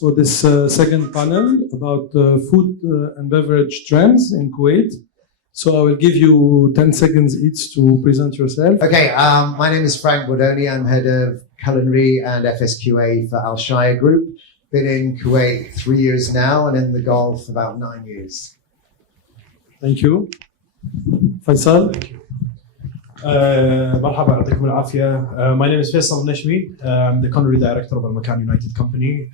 for this second panel about food and beverage trends in Kuwait. So I will give you 10 seconds each to present yourself. Okay, my name is Frank Bordoni. I'm head of culinary and FSQA for Al Shaya Group. Been in Kuwait 3 years now and in the Gulf about 9 years. Thank you. Faisal. مرحبا يعطيكم العافية. My name is Faisal Nashmi. I'm the culinary director of Al Makan United Company.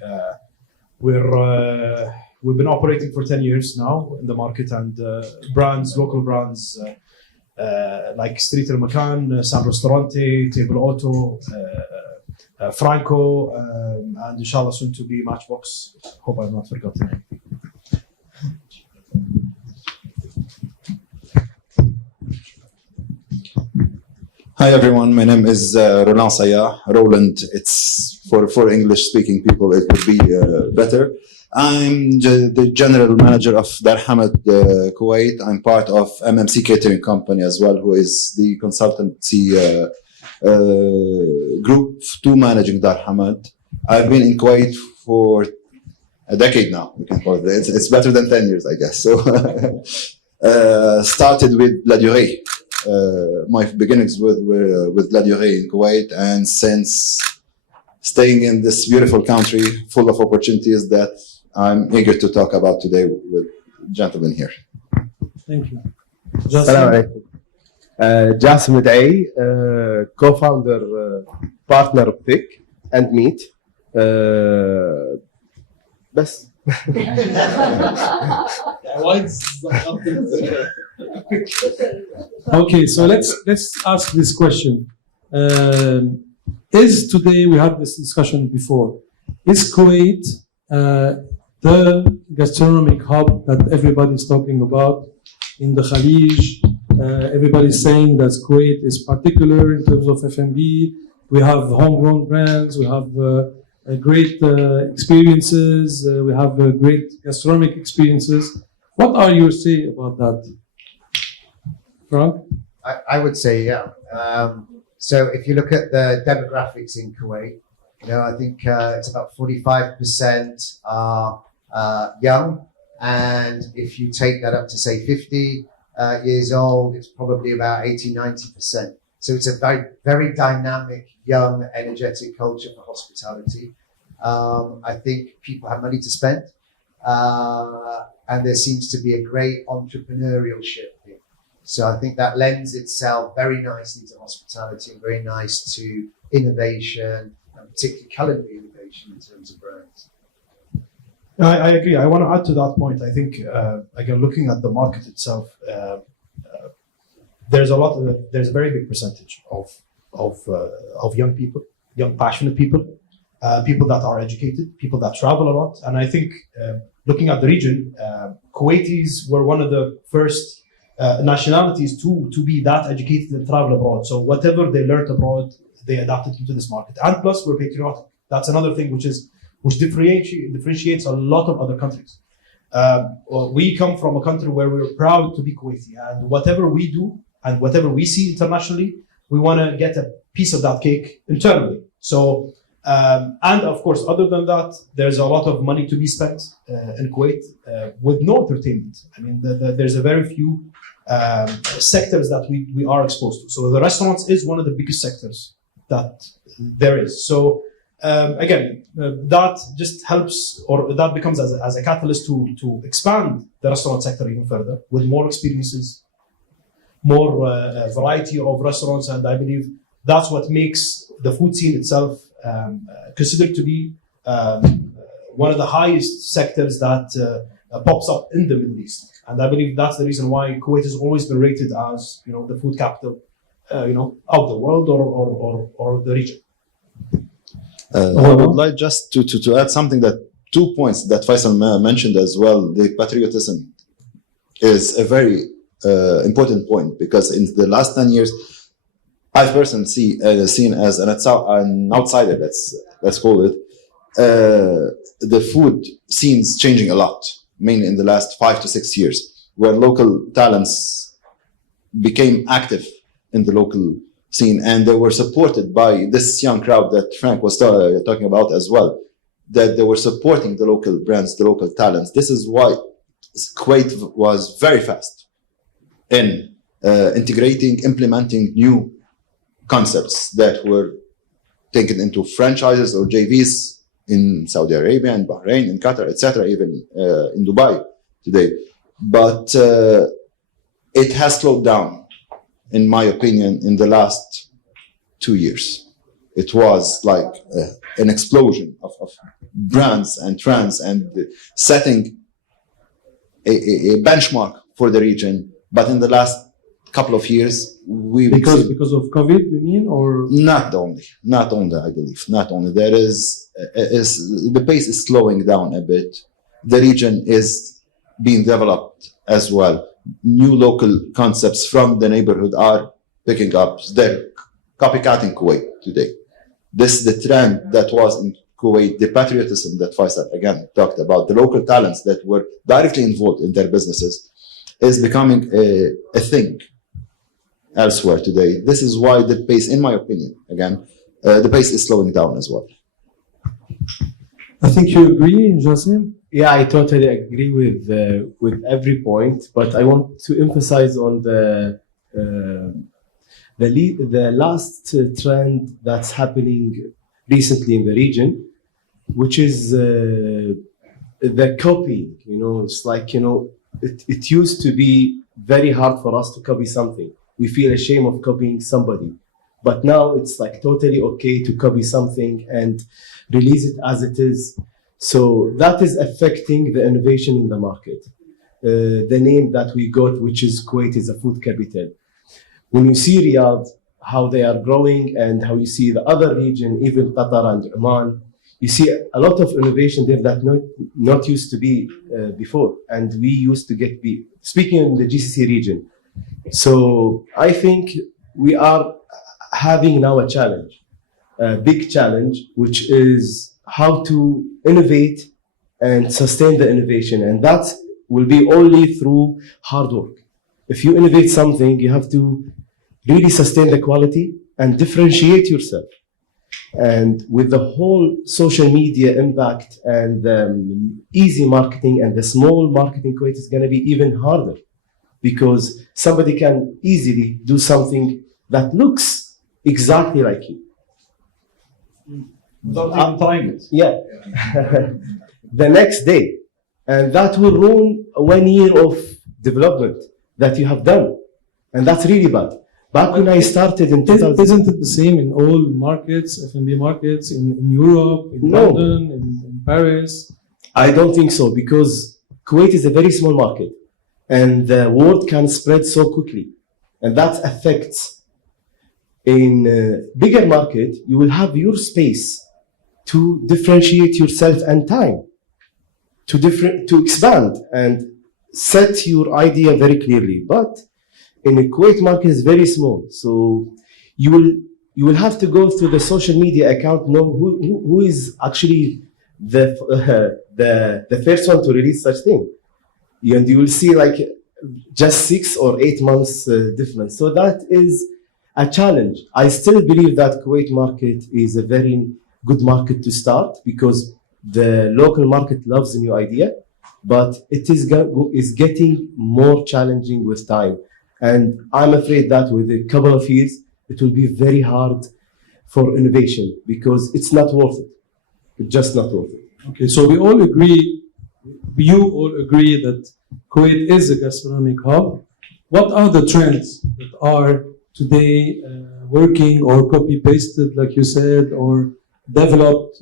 We've been operating for 10 years now in the market, and local brands like Street Al Makan, San Ristorante, Table Auto, Franco, and inshallah soon to be Matchbox. Hope I've not forgotten it. Hi everyone, my name is Roland Sayah. Roland, it's for English-speaking people, it would be better. I'm the general manager of Dar Hamad Kuwait. I'm part of MMC Catering Company as well, who is the consultancy group to managing Dar Hamad. I've been in Kuwait for a decade now, we can call it. It's better than 10 years, I guess. So started with La Durée. My beginnings with La Durée in Kuwait, and since staying in this beautiful country full of opportunities that I'm eager to talk about today with gentlemen here. Thank you. Assalamu alaikum. Jassim Day, co-founder, partner of Pick and Meat. بس. Okay, so let's ask this question. Is today, we had this discussion before, is Kuwait the gastronomic hub that everybody's talking about in the Khalij? Everybody's saying that Kuwait is particular in terms of F&B. We have homegrown brands, we have great experiences, we have great gastronomic experiences. What are your say about that? Frank? I would say, yeah. So if you look at the demographics in Kuwait, I think it's about 45% are young, and if you take that up to say 50 years old, it's probably about 80-90%. So it's a very, very dynamic, young, energetic culture for hospitality. I think people have money to spend, and there seems to be a great entrepreneurship here. So I think that lends itself very nicely to hospitality and very nice to innovation, and particularly culinary innovation in terms of brands. I agree. I want to add to that point. I think, again, looking at the market itself, there's a very big percentage of young people, young passionate people, people that are educated, people that travel a lot. And I think, looking at the region, Kuwaitis were one of the first nationalities to be that educated and travel abroad. So whatever they learned abroad, they adapted into this market. And plus, we're patriotic. That's another thing which differentiates a lot of other countries. We come from a country where we're proud to be Kuwaiti, and whatever we do and whatever we see internationally, we want to get a piece of that cake internally. So, and of course, other than that, there's a lot of money to be spent in Kuwait with no entertainment. I mean, there's a very few sectors that we are exposed to. So the restaurants is one of the biggest sectors that there is. So again, that just helps, or that becomes as a catalyst to expand the restaurant sector even further with more experiences, more variety of restaurants, and I believe that's what makes the food scene itself considered to be one of the highest sectors that pops up in the Middle East. And I believe that's the reason why Kuwait has always been rated as, the food capital, of the world or the region. I would like just to add something, that 2 points that Faisal mentioned as well. The patriotism is a very important point, because in the last 10 years, I've personally seen as an outsider, let's call it, the food scene's changing a lot, mainly in the last 5 to 6 years, where local talents became active in the local scene, and they were supported by this young crowd that Frank was talking about as well. that they were supporting the local brands, the local talents. This is why Kuwait was very fast in integrating, implementing new concepts that were taken into franchises or JVs in Saudi Arabia and Bahrain, in Qatar, etc., even in Dubai today. But it has slowed down, in my opinion, in the last 2 years. It was like an explosion of brands and trends and setting a benchmark for the region. But in the last couple of years, because of COVID, you mean, or not only, I believe, not only. There is the pace is slowing down a bit. The region is being developed as well. New local concepts from the neighborhood are picking up. They're copycatting Kuwait today. This is the trend that was in Kuwait, the patriotism that Faisal again talked about, the local talents that were directly involved in their businesses is becoming a thing elsewhere today. This is why the pace, in my opinion, again, the pace is slowing down as well. I think you agree, Jassim? Yeah, I totally agree with every point, but I want to emphasize on the last trend that's happening recently in the region, which is the copying. You know, it's like, you know, it used to be very hard for us to copy something. We feel ashamed of copying somebody, but now it's like totally okay to copy something and release it as it is. So that is affecting the innovation in the market. The name that we got, which is Kuwait, is a food capital. When you see Riyadh, how they are growing, and how you see the other region, even Qatar and Oman, you see a lot of innovation there that not used to be before, and we used to get speaking in the GCC region. So I think we are having now a challenge, a big challenge, which is how to innovate and sustain the innovation, and that will be only through hard work. If you innovate something, you have to really sustain the quality and differentiate yourself. And with the whole social media impact and easy marketing and the small marketing Kuwait is going to be even harder, because somebody can easily do something that looks exactly like you. Without even trying it. Yeah. The next day. And that will ruin 1 year of development that you have done. And that's really bad. Back when I started in 2000... Isn't it the same in all markets, F&B markets, in Europe, in No. London, in Paris? I don't think so, because Kuwait is a very small market. And the word can spread so quickly. And that affects. In a bigger market, you will have your space to differentiate yourself and time to expand and set your idea very clearly. But in a Kuwait market is very small, so you will have to go through the social media account, know who is actually the first one to release such thing, and you will see like just 6 or 8 months difference. So that is a challenge. I still believe that Kuwait market is a very good market to start, because the local market loves a new idea, but it is getting more challenging with time. And I'm afraid that with a couple of years, it will be very hard for innovation, because it's not worth it. It's just not worth it. Okay, so you all agree that Kuwait is a gastronomic hub. What are the trends that are today working or copy-pasted, like you said, or developed?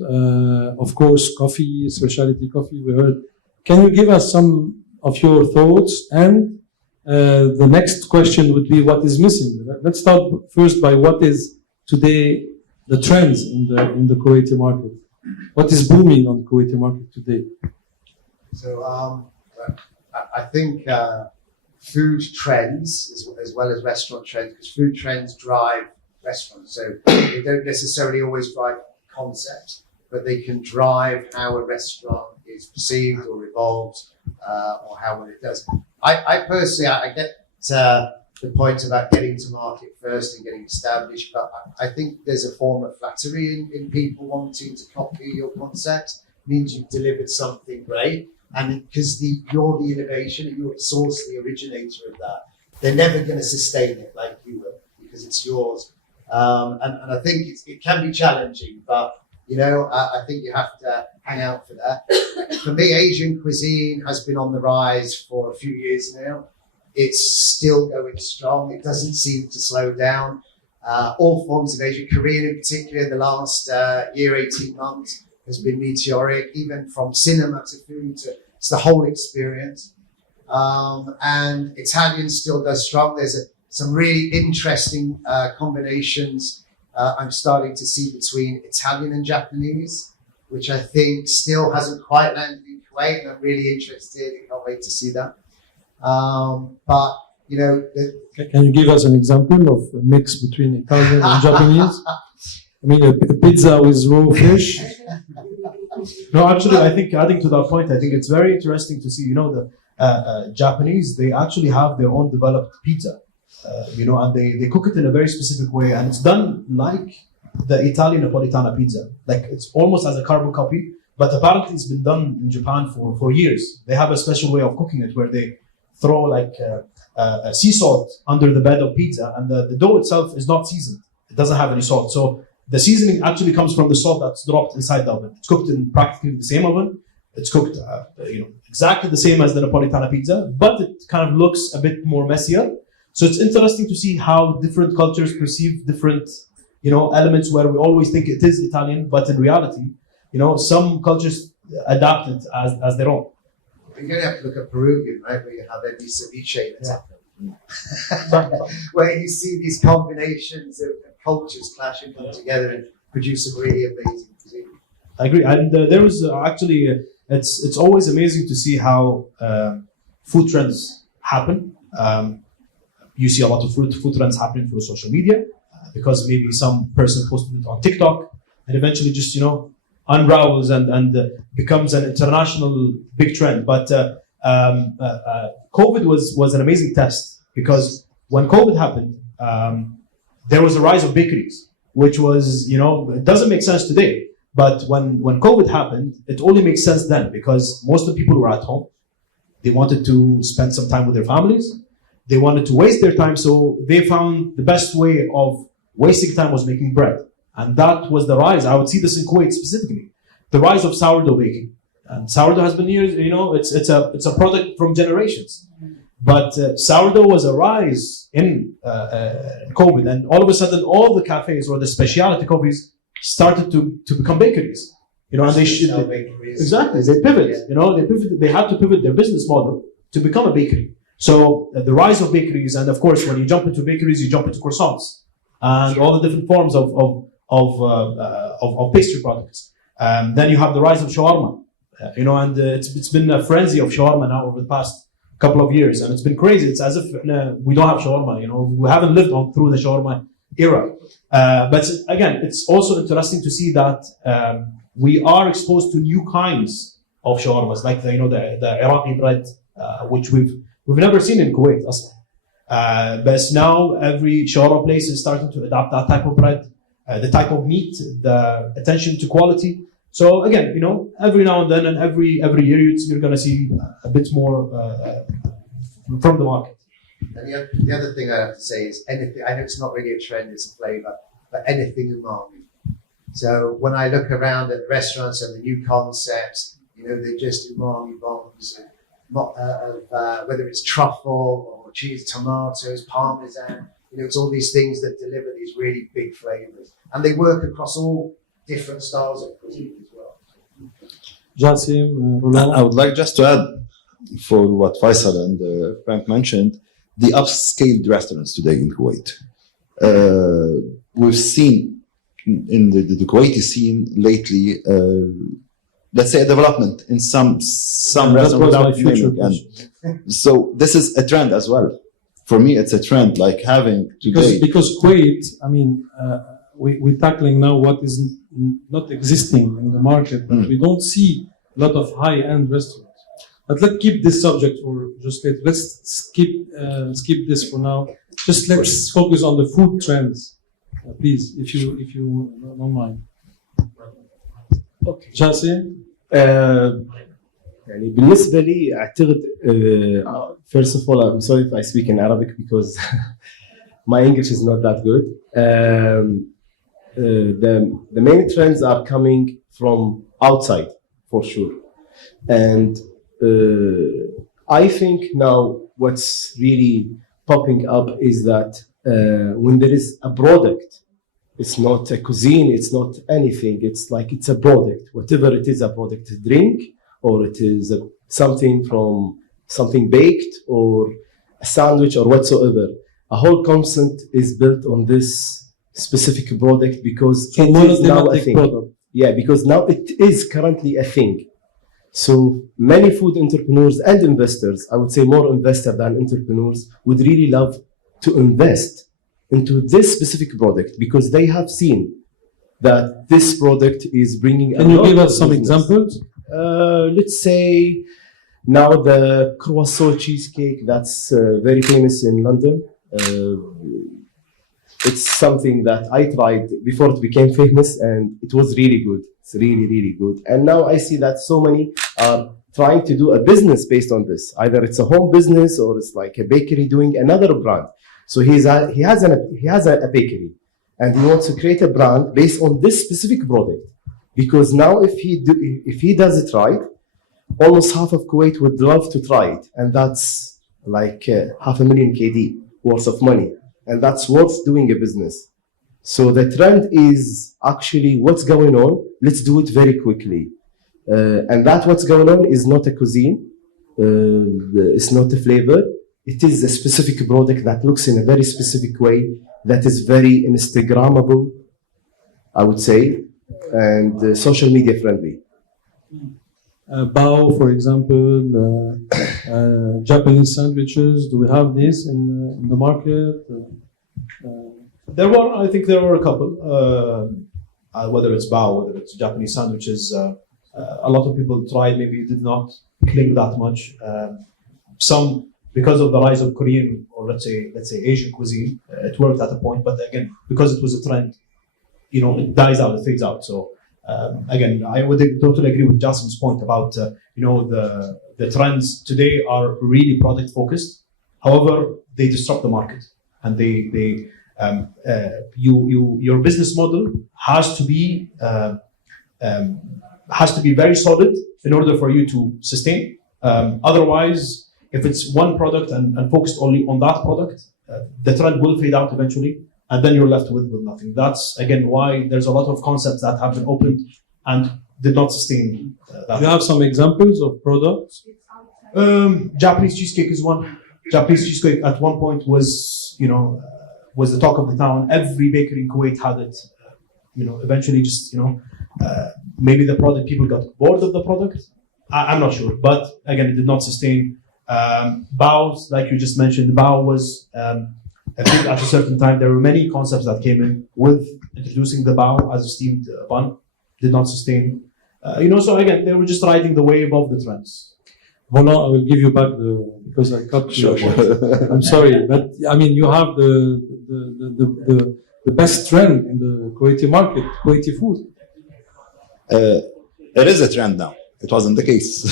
Of course, coffee, specialty coffee, we heard. Can you give us some of your thoughts? And the next question would be, what is missing? Let's start first by what is today the trends in the Kuwaiti market. What is booming on the Kuwaiti market today? So I think food trends as well as restaurant trends, because food trends drive restaurants. So they don't necessarily always drive concept, but they can drive how a restaurant is perceived or evolved, or how well it does. I personally, I get the point about getting to market first and getting established, but I think there's a form of flattery in people wanting to copy your concept. means you've delivered something great. And because you're the innovation, you're the source, the originator of that, they're never going to sustain it like you will because it's yours. And I think it can be challenging, but I think you have to hang out for that. For me, Asian cuisine has been on the rise for a few years now. It's still going strong. It doesn't seem to slow down. All forms of Asian, Korean in particular, in the last year, 18 months has been meteoric, even from cinema to food to it's the whole experience. And Italian still does strong. There's some really interesting combinations I'm starting to see between Italian and Japanese, which I think still hasn't quite landed in Kuwait, and I'm really interested. I can't wait to see that. But Can you give us an example of a mix between Italian and Japanese? I mean, a pizza with raw fish. No, actually, I think adding to that point, I think it's very interesting to see, the Japanese, they actually have their own developed pizza, and they cook it in a very specific way. And it's done like the Italian Napolitana pizza. Like it's almost as a carbon copy, but apparently it's been done in Japan for years. They have a special way of cooking it where they throw like sea salt under the bed of pizza, and the dough itself is not seasoned. It doesn't have any salt. So the seasoning actually comes from the salt that's dropped inside the oven. It's cooked in practically the same oven. It's cooked, exactly the same as the Napolitana pizza, but it kind of looks a bit more messier. So it's interesting to see how different cultures perceive different, elements where we always think it is Italian, but in reality, some cultures adapt it as their own. You're going to have to look at Peruvian, right, where you have every ceviche that's happening. Where you see these combinations of cultures clashing come together and produce some really amazing cuisine. I agree, and there was actually it's always amazing to see how food trends happen. You see a lot of food trends happening through social media because maybe some person posted it on TikTok and eventually just unravels and becomes an international big trend. But COVID was an amazing test because when COVID happened, there was a rise of bakeries, which was, it doesn't make sense today. But when COVID happened, it only makes sense then because most of the people were at home. They wanted to spend some time with their families. They wanted to waste their time. So they found the best way of wasting time was making bread. And that was the rise. I would see this in Kuwait specifically. The rise of sourdough baking. And sourdough has been years, it's a product from generations. But sourdough was a rise in COVID, and all of a sudden, all the cafes or the specialty coffees started to become bakeries. And they should exactly they pivot. They had to pivot their business model to become a bakery. So the rise of bakeries, and of course, when you jump into bakeries, you jump into croissants and all the different forms of pastry products. Then you have the rise of shawarma. And it's been a frenzy of shawarma now over the past couple of years, and it's been crazy. It's as if we don't have shawarma. We haven't lived through the shawarma era. But again, it's also interesting to see that we are exposed to new kinds of shawarmas, like the Iraqi bread, which we've never seen in Kuwait. But now every shawarma place is starting to adopt that type of bread, the type of meat, the attention to quality. So again, every now and then and every year you're going to see a bit more from the market. And the other thing I have to say is anything. I know it's not really a trend; it's a flavour, but anything umami. So when I look around at restaurants and the new concepts, they're just umami bombs, whether it's truffle or cheese, tomatoes, parmesan. It's all these things that deliver these really big flavours, and they work across all different styles of cuisine as well. Jassim, Roland? I would like just to add for what Faisal and Frank mentioned, the upscaled restaurants today in Kuwait. We've seen in the Kuwaiti scene lately, let's say a development in some restaurants without naming. And so this is a trend as well. For me, it's a trend, like having today. Because Kuwait, we're tackling now what is not existing in the market, but we don't see a lot of high-end restaurants. But let's keep this subject for just later. Let's skip this for now. Just let's focus on the food trends, please, if you don't mind. Okay, Jassim. يعني بالنسبة لي أعتقد first of all I'm sorry if I speak in Arabic because my English is not that good. The main trends are coming from outside for sure, and I think now what's really popping up is that when there is a product, it's not a cuisine, it's not anything, it's like it's a product, whatever it is, a product, a drink, or it is something from something baked or a sandwich or whatsoever. A whole concept is built on this specific product because So it is now a monothematic thing. product. Yeah, because now it is currently a thing. So many food entrepreneurs and investors, I would say more investors than entrepreneurs, would really love to invest into this specific product because they have seen that this product is bringing. Can you give us some examples? Let's say now the croissant cheesecake that's very famous in London. It's something that I tried before it became famous and it was really good. It's really, really good. And now I see that so many are trying to do a business based on this. Either it's a home business or it's like a bakery doing another brand. So he has a bakery and he wants to create a brand based on this specific product. Because now if he does it right, almost half of Kuwait would love to try it. And that's like $500,000 KD worth of money. And that's worth doing a business. So the trend is actually what's going on. Let's do it very quickly. And that what's going on is not a cuisine. It's not a flavor. It is a specific product that looks in a very specific way that is very Instagrammable, I would say, and social media friendly. Bao, for example, Japanese sandwiches. Do we have this in the market? I think there were a couple. Whether it's bao, whether it's Japanese sandwiches, a lot of people tried. Maybe it did not click that much. Some because of the rise of Korean or let's say Asian cuisine, it worked at a point. But again, because it was a trend, it dies out, it fades out. So again, I would totally agree with Jassim's point about the trends today are really product focused. However, they disrupt the market, and your business model has to be very solid in order for you to sustain. Otherwise, if it's one product and focused only on that product, the trend will fade out eventually, and then you're left with nothing. That's again why there's a lot of concepts that have been opened and did not sustain that. You have some examples of products? Japanese cheesecake is one. Japanese cheesecake at one point was the talk of the town. Every bakery in Kuwait had it. Eventually just maybe the product, people got bored of the product. I'm not sure, but again, it did not sustain. Bao's, like you just mentioned, Bao was I think at a certain time there were many concepts that came in with introducing the Bao as a steamed bun, did not sustain. So again, they were just riding the wave of the trends. Roland, I will give you back because I cut you. I'm sorry, but I mean you have the best trend in the Kuwaiti market, Kuwaiti food. It is a trend now. It wasn't the case.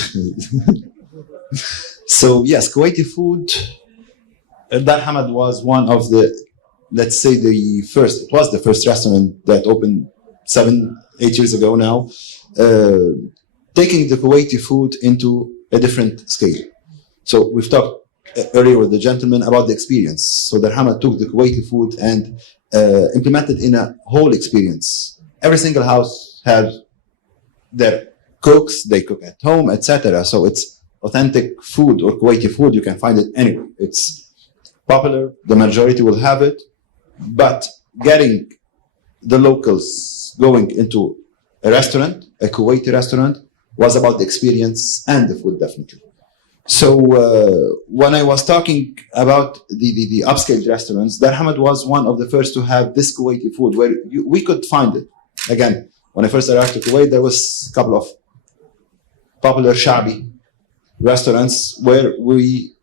So yes, Kuwaiti food. Dar Hamad was one of the, let's say it was the first restaurant that opened 7-8 years ago now, taking the Kuwaiti food into a different scale. So we've talked earlier with the gentleman about the experience. So Dar Hamad took the Kuwaiti food and implemented in a whole experience. Every single house has their cooks, they cook at home, etc. So it's authentic food or Kuwaiti food. You can find it anywhere. It's popular. The majority will have it, but getting the locals going into a restaurant, a Kuwaiti restaurant, was about the experience and the food, definitely. So when I was talking about the upscale restaurants, Dar Hamad was one of the first to have this Kuwaiti food where we could find it. Again, when I first arrived to Kuwait, there was a couple of popular Shabi restaurants where we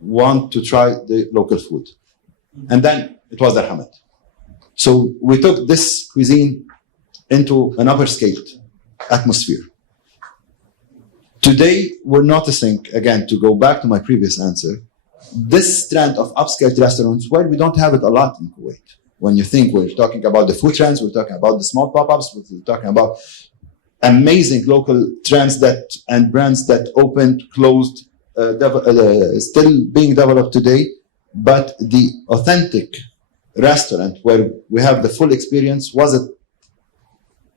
want to try the local food. And then it was Dar Hamad. So we took this cuisine into an upper scale atmosphere. Today, we're noticing, again, to go back to my previous answer, this trend of upscale restaurants, where we don't have it a lot in Kuwait. When you think we're talking about the food trends, we're talking about the small pop-ups, we're talking about amazing local trends that and brands that opened, closed, still being developed today. But the authentic restaurant where we have the full experience wasn't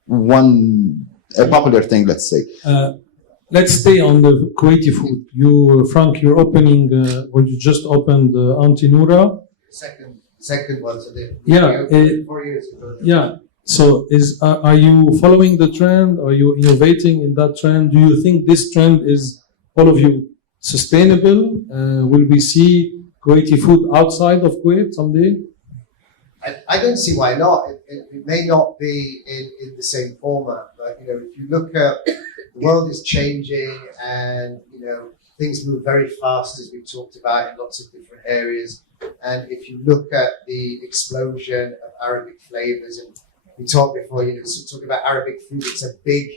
a popular thing, let's say. Let's stay on the Kuwaiti food. You, Frank, you're opening, or you just opened Auntie Noura. Second one, so Yeah, 4 years ago. Yeah. So, are you following the trend? Are you innovating in that trend? Do you think this trend is, all of you, sustainable? Will we see Kuwaiti food outside of Kuwait someday? I don't see why not. It may not be in the same format, but if you look at the world is changing, and things move very fast, as we talked about in lots of different areas. And if you look at the explosion of Arabic flavors, and we talked before, talk about Arabic food, it's a big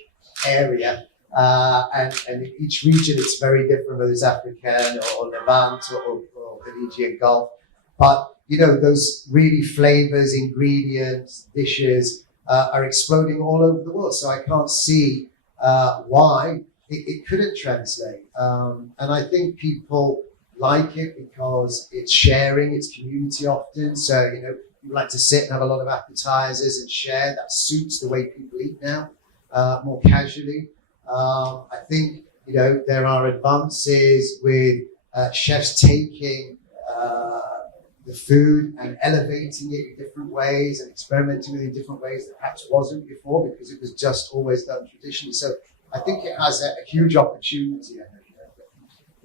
area, and in each region it's very different, whether it's African or Levant or the Aegean Gulf. But those really flavors, ingredients, dishes are exploding all over the world. So I can't see why it couldn't translate. And I think people like it because it's sharing, it's community often. So, you like to sit and have a lot of appetizers and share. That suits the way people eat now, more casually. I think, there are advances with chefs taking the food and elevating it in different ways and experimenting with it in different ways that perhaps wasn't before because it was just always done traditionally. So I think it has a huge opportunity.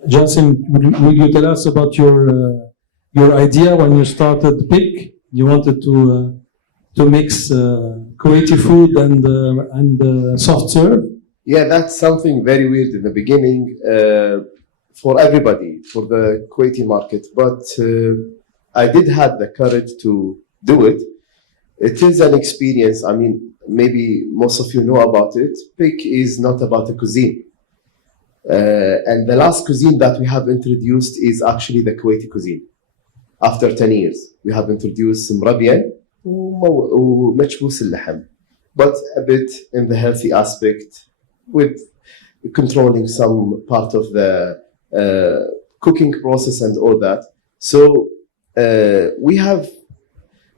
Johnson, will you tell us about your idea when you started PIC? You wanted to mix Kuwaiti food and soft serve? Yeah, that's something very weird in the beginning for everybody, for the Kuwaiti market. But I did have the courage to do it. It is an experience. I mean, maybe most of you know about it. PIC is not about a cuisine. And the last cuisine that we have introduced is actually the Kuwaiti cuisine. After 10 years, we have introduced mrabian ومشبوس اللحم, but a bit in the healthy aspect with controlling some part of the cooking process and all that. So we have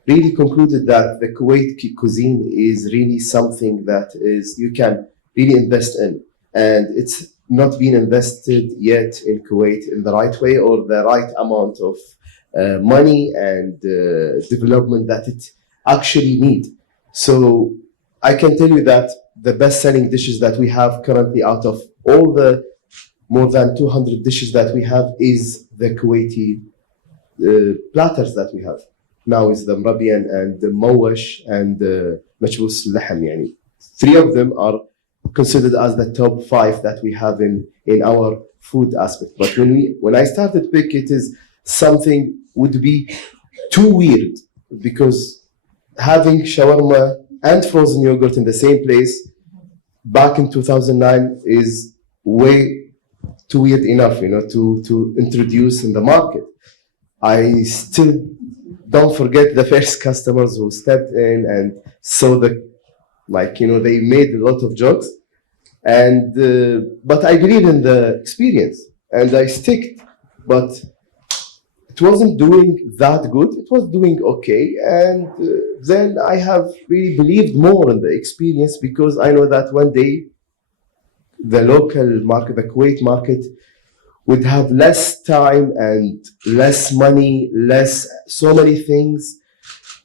really concluded that the Kuwaiti cuisine is really something that you can really invest in, and it's not been invested yet in Kuwait in the right way or the right amount of money and development that it actually need. So I can tell you that the best-selling dishes that we have currently out of all the more than 200 dishes that we have is the Kuwaiti platters that we have. Now is the mrabian and the mawash and the machbous lahm. Yani. 3 of them are considered as the top 5 that we have in our food aspect. But when I started PIC, it is something would be too weird because having shawarma and frozen yogurt in the same place back in 2009 is way too weird enough, to introduce in the market. I still don't forget the first customers who stepped in and saw they made a lot of jokes, and but I believe in the experience and I sticked, but it wasn't doing that good. It was doing okay, and then I have really believed more in the experience because I know that one day the local market, the Kuwait market, would have less time and less money, so many things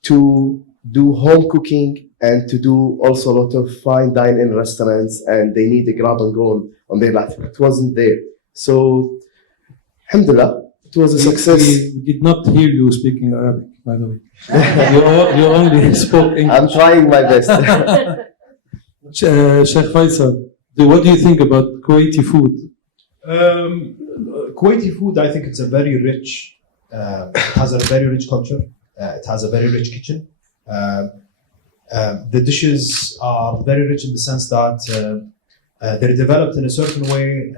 to do home cooking and to do also a lot of fine dine-in restaurants, and they need a grab and go on their life. It wasn't there. So, alhamdulillah, it was a success. We did not hear you speaking Arabic, by the way. you only spoke English. I'm trying my best. Sheikh Faisal, what do you think about Kuwaiti food? Kuwaiti food, I think it's a very rich, it has a very rich culture. It has a very rich kitchen. The dishes are very rich in the sense that They're developed in a certain way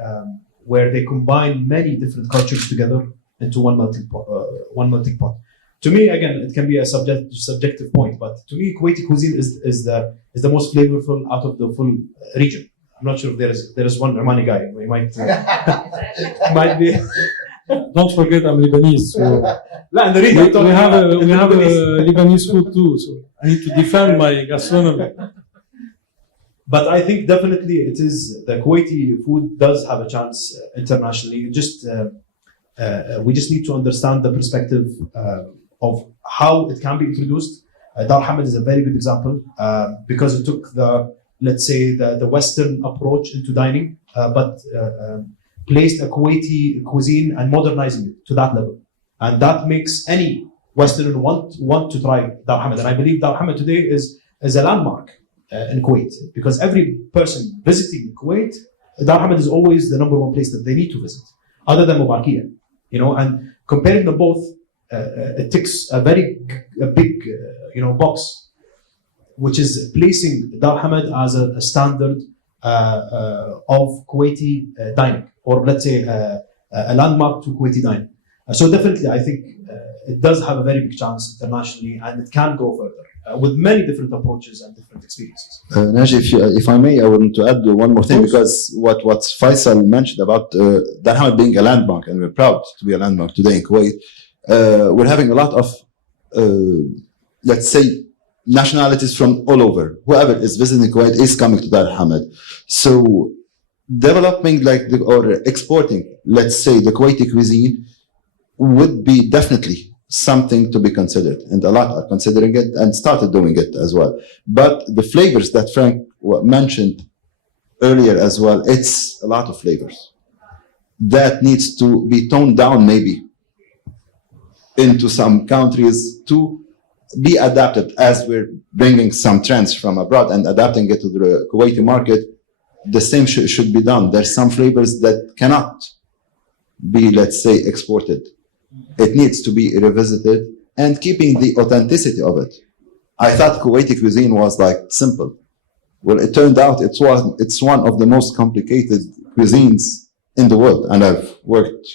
where they combine many different cultures together into one melting pot. To me, again, it can be a subjective point, but to me, Kuwaiti cuisine is the most flavorful out of the full region. I'm not sure if there is one Omani guy. We might be. Don't forget I'm Lebanese. So لا, in the region, we have a Lebanese food too. So I need to defend my gastronomy. But I think definitely it is the Kuwaiti food does have a chance internationally. We just need to understand the perspective of how it can be introduced. Dar Hamad is a very good example because it took let's say the Western approach into dining, but placed a Kuwaiti cuisine and modernizing it to that level, and that makes any Westerner want to try Dar Hamad. And I believe Dar Hamad today is a landmark in Kuwait, because every person visiting Kuwait, Dar Hamad is always the number one place that they need to visit, other than Mubarakiyya. And comparing them both, it ticks a big box, which is placing Dar Hamad as a standard of Kuwaiti dining, or let's say a landmark to Kuwaiti dining. So definitely, I think it does have a very big chance internationally, and it can go further with many different approaches and different experiences. Naji, if I may, I want to add one more thing, because what Faisal mentioned about Dar Hamad being a landmark, and we're proud to be a landmark today in Kuwait. We're having a lot of, let's say, nationalities from all over. Whoever is visiting Kuwait is coming to Dar Hamad. So developing or exporting, let's say, the Kuwaiti cuisine would be definitely something to be considered, and a lot are considering it and started doing it as well. But the flavors that Frank mentioned earlier as well, it's a lot of flavors that needs to be toned down maybe into some countries to be adapted, as we're bringing some trends from abroad and adapting it to the Kuwaiti market. The same should be done. There's some flavors that cannot be, let's say, exported. It needs to be revisited and keeping the authenticity of it. I thought Kuwaiti cuisine was simple. Well, it turned out it's one of the most complicated cuisines in the world. And I've worked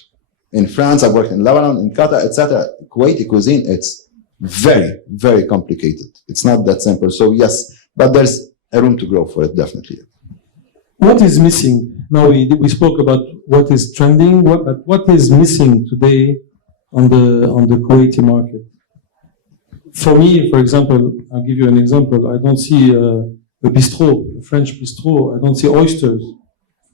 in France, I've worked in Lebanon, in Qatar, etc. Kuwaiti cuisine, it's very, very complicated. It's not that simple. So yes, but there's a room to grow for it, definitely. What is missing? Now we spoke about what is trending. What is missing today on the Kuwaiti market? For me, for example, I'll give you an example. I don't see a bistro, a French bistro. I don't see oysters.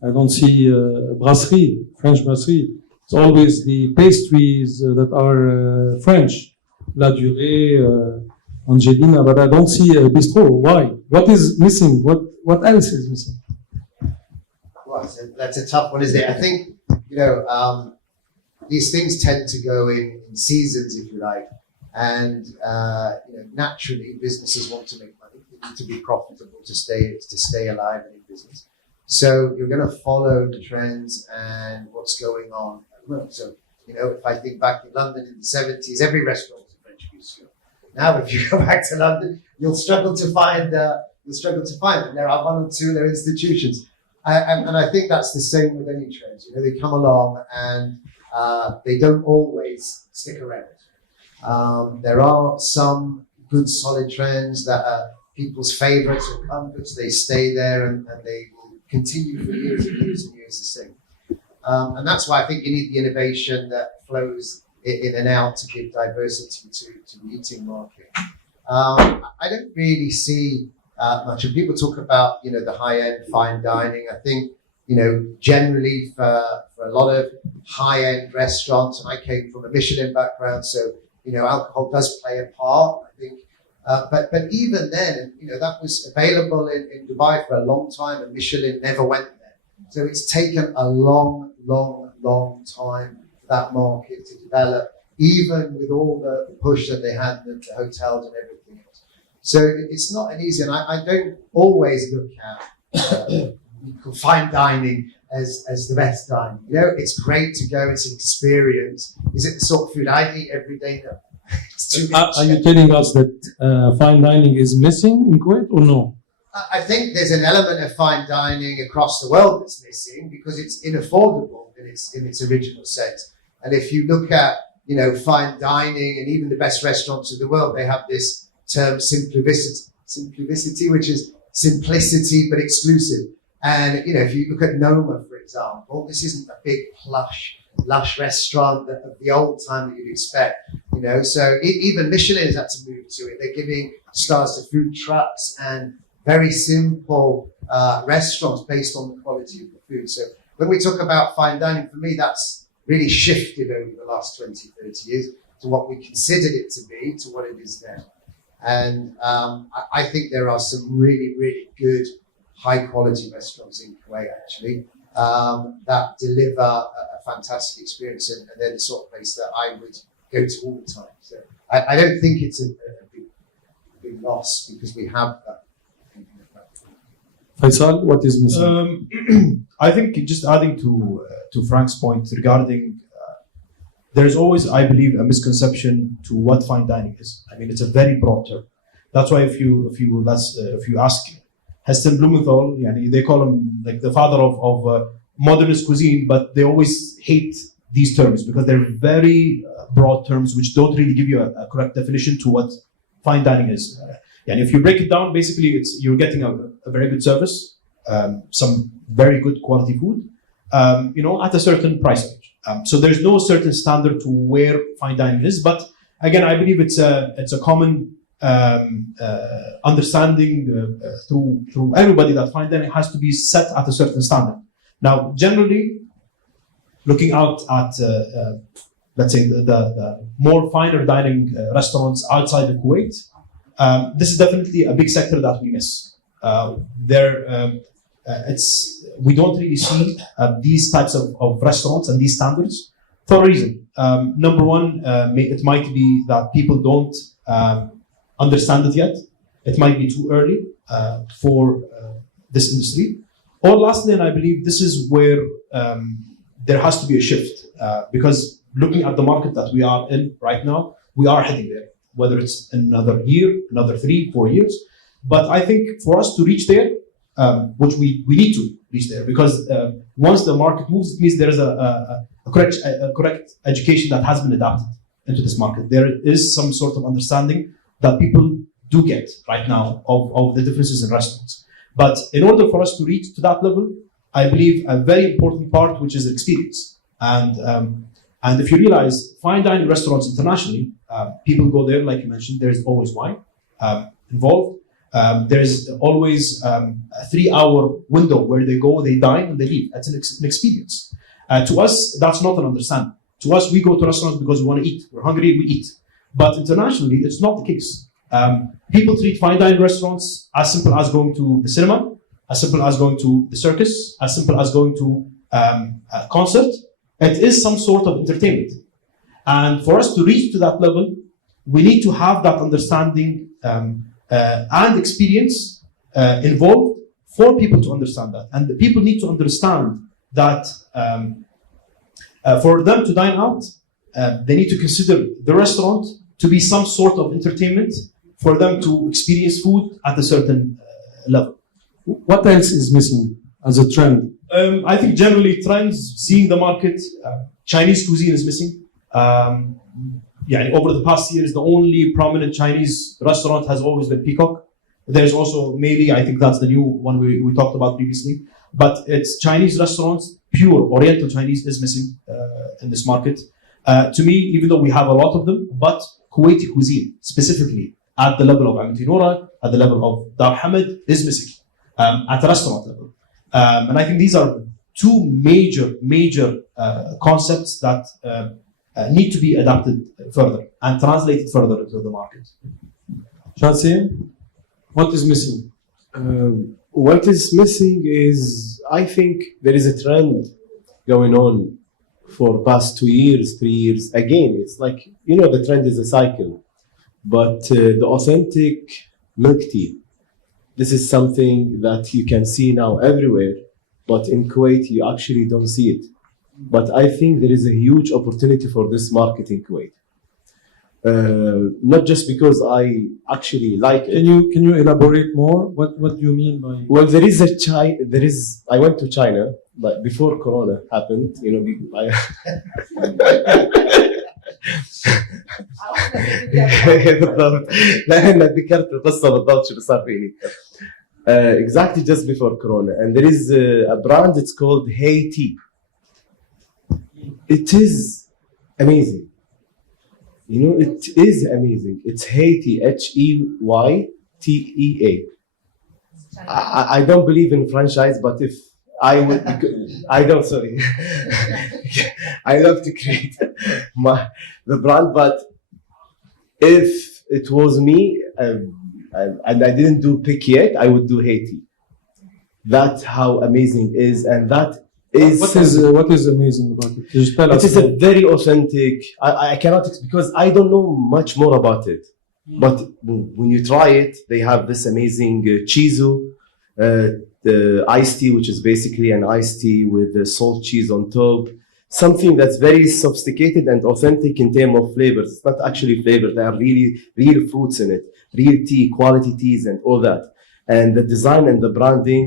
I don't see brasserie, French brasserie. It's always the pastries that are French, La Durée, Angelina, but I don't see a bistro. Why? What is missing? What else is missing? Well, that's a tough one, isn't it? I think, these things tend to go in seasons, if you like, and naturally businesses want to make money. They need to be profitable to stay alive and in business. So you're going to follow the trends and what's going on at the moment. So if I think back in London in the 70s, every restaurant was a French bistro. Now, if you go back to London, you'll struggle to find them. There are one or two. There are institutions, and I think that's the same with any trends. They come along and they don't always stick around. There are some good solid trends that are people's favorites or comforts. They stay there and they will continue for years and years and years the same. And that's why I think you need the innovation that flows in and out to give diversity to the eating market. I don't really see much. And people talk about, the high-end fine dining. I think, generally for a lot of high-end restaurants, and I came from a Michelin background, so, alcohol does play a part, I think. But even then, that was available in Dubai for a long time, and Michelin never went there. So it's taken a long time for that market to develop, even with all the push that they had, the hotels and everything else. So it's not an easy, and I don't always look at fine dining as the best dining. It's great to go, it's an experience. Is it the sort of food I'd eat every day? No. Are you telling us that fine dining is missing in Kuwait or no? I think there's an element of fine dining across the world that's missing because it's inaffordable in its original sense. And if you look at, fine dining and even the best restaurants of the world, they have this term simplicity, which is simplicity but exclusive. And, if you look at Noma, for example, this isn't a big lush restaurant of the old time that you'd expect, So even Michelin has had to move to it. They're giving stars to food trucks and very simple restaurants based on the quality of the food. So when we talk about fine dining, for me, that's really shifted over the last 20, 30 years to what we considered it to be, to what it is now. And I think there are some really, really good, high-quality restaurants in Kuwait, actually, that deliver a fantastic experience, and they're the sort of place that I would go to all the time. So I don't think it's a big loss because we have that. Faisal, what is missing? I think just adding to Frank's point regarding there's always, I believe, a misconception to what fine dining is. I mean, it's a very broad term. That's why if you ask Heston Blumenthal, they call him like the father of modernist cuisine, but they always hate these terms because they're very broad terms which don't really give you a correct definition to what fine dining is. And if you break it down, basically, you're getting a very good service, some very good quality food, at a certain price range. So there's no certain standard to where fine dining is. But again, I believe it's a common understanding through everybody that fine dining has to be set at a certain standard. Now, generally, looking out at let's say the more finer dining restaurants outside of Kuwait. This is definitely a big sector that we miss. We don't really see these types of restaurants and these standards for a reason. Number one, it might be that people don't understand it yet. It might be too early for this industry. Or lastly, and I believe this is where there has to be a shift because looking at the market that we are in right now, we are heading there. Whether it's another year, another 3-4 years. But I think for us to reach there, which we need to reach there, because once the market moves, it means there is a correct education that has been adapted into this market. There is some sort of understanding that people do get right now of the differences in restaurants. But in order for us to reach to that level, I believe a very important part, which is experience. And if you realize fine dining restaurants internationally, people go there, like you mentioned, there's always wine involved. There's always a 3-hour window where they go, they dine, and they leave. That's an experience. To us, that's not an understanding. To us, we go to restaurants because we want to eat. We're hungry, we eat. But internationally, it's not the case. People treat fine dining restaurants as simple as going to the cinema, as simple as going to the circus, as simple as going to a concert. It is some sort of entertainment. And for us to reach to that level, we need to have that understanding and experience involved for people to understand that. And the people need to understand that for them to dine out, they need to consider the restaurant to be some sort of entertainment for them to experience food at a certain level. What else is missing as a trend? I think generally trends, seeing the market, Chinese cuisine is missing. Over the past years, the only prominent Chinese restaurant has always been Peacock. There's also maybe, I think that's the new one we talked about previously. But it's Chinese restaurants, pure Oriental Chinese is missing in this market. To me, even though we have a lot of them, but Kuwaiti cuisine, specifically at the level of Amatinora, at the level of Dar Hamid, is missing at a restaurant level. And I think these are two major concepts that need to be adapted further and translated further into the market. Shasim, what is missing? What is missing is, I think there is a trend going on for past 2 years, 3 years. Again, it's like, the trend is a cycle. But the authentic milk tea, this is something that you can see now everywhere. But in Kuwait, you actually don't see it. But I think there is a huge opportunity for this market in Kuwait. Not just because I actually like it. Can you elaborate more? What do you mean by? Well, I went to China, but before Corona happened, you know, بالضبط. لأن ذكرت القصة بالضبط شو اللي صار فيني. Exactly just before Corona, and there is a brand. It's called Hey Tea. It is amazing. You know, it is amazing. It's Haiti, HEYTEA. I don't believe in franchise, but if I would, I don't. Sorry, I love to create the brand, but if it was me and I didn't do pick yet, I would do Haiti. That's how amazing it is, and that is What is amazing about it? Just tell us. it is a very authentic. I cannot because I don't know much more about it. But when you try it, they have this amazing chizu, the iced tea, which is basically an iced tea with the salt cheese on top. Something that's very sophisticated and authentic in terms of flavors. It's not actually flavors; there are really real fruits in it, real tea, quality teas, and all that. And the design and the branding,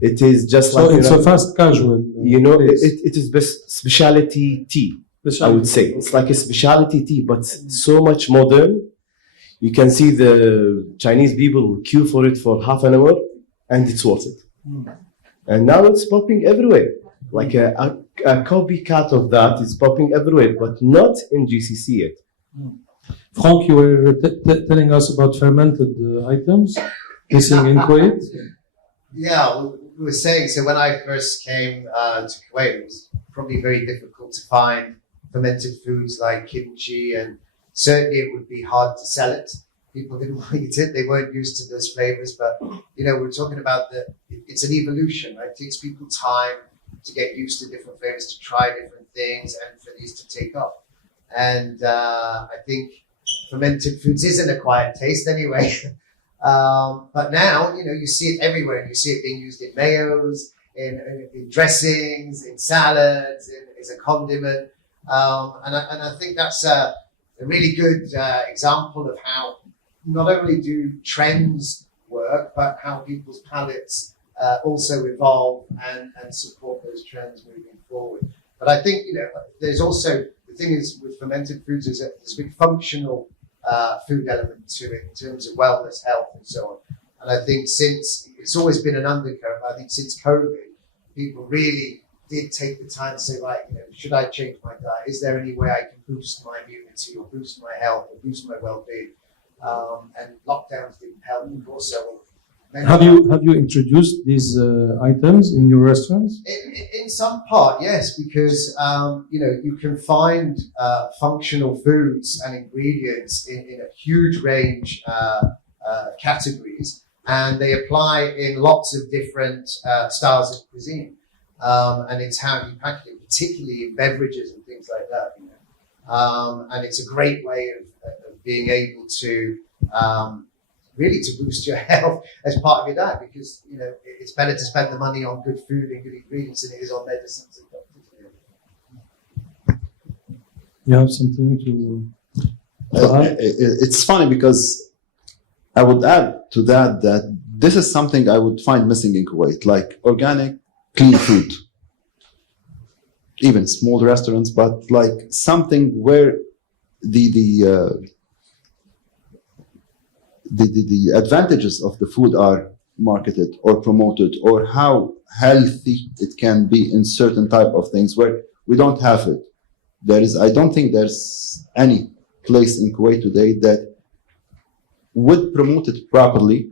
it is just So like it's a fast casual. you know, place. it is specialty tea. I would say it's like a specialty tea, but so much modern. You can see the Chinese people will queue for it for half an hour, and it's worth it. And now it's popping everywhere. Like a copycat of that is popping everywhere, but not in GCC yet. Frank, you were telling us about fermented items missing in Kuwait. Yeah, we were saying, so when I first came to Kuwait, it was probably very difficult to find fermented foods like kimchi, and certainly it would be hard to sell it. People didn't want to eat it. They weren't used to those flavors, but, you know, we're talking about it's an evolution, right? It takes people time to get used to different flavors, to try different things, and for these to take off. And I think fermented foods is an acquired taste anyway. But now, you know, you see it everywhere. You see it being used in mayos, in dressings, in salads, as a condiment. And I think that's a really good example of how not only do trends work, but how people's palates also evolve and support those trends moving forward. But I think, you know, there's also, the thing is with fermented foods is that there's a big functional food element to it in terms of wellness, health, and so on. And I think since it's always been an undercurrent, I think since COVID, people really did take the time to say, right, you know, should I change my diet? Is there any way I can boost my immunity or boost my health or boost my well-being? And lockdowns didn't help, of course. So Have you introduced these items in your restaurants? in some part, yes, because you know, you can find functional foods and ingredients in a huge range categories, and they apply in lots of different styles of cuisine. And it's how you package it, particularly in beverages and things like that. You know? And it's a great way of being able to really to boost your health as part of your diet, because, you know, it's better to spend the money on good food and good ingredients than it is on medicines and doctors. You have something to add? It's funny because I would add to that this is something I would find missing in Kuwait, like organic, clean food. Even small restaurants, but like something where the advantages of the food are marketed or promoted, or how healthy it can be in certain type of things where we don't have it. I don't think there's any place in Kuwait today that would promote it properly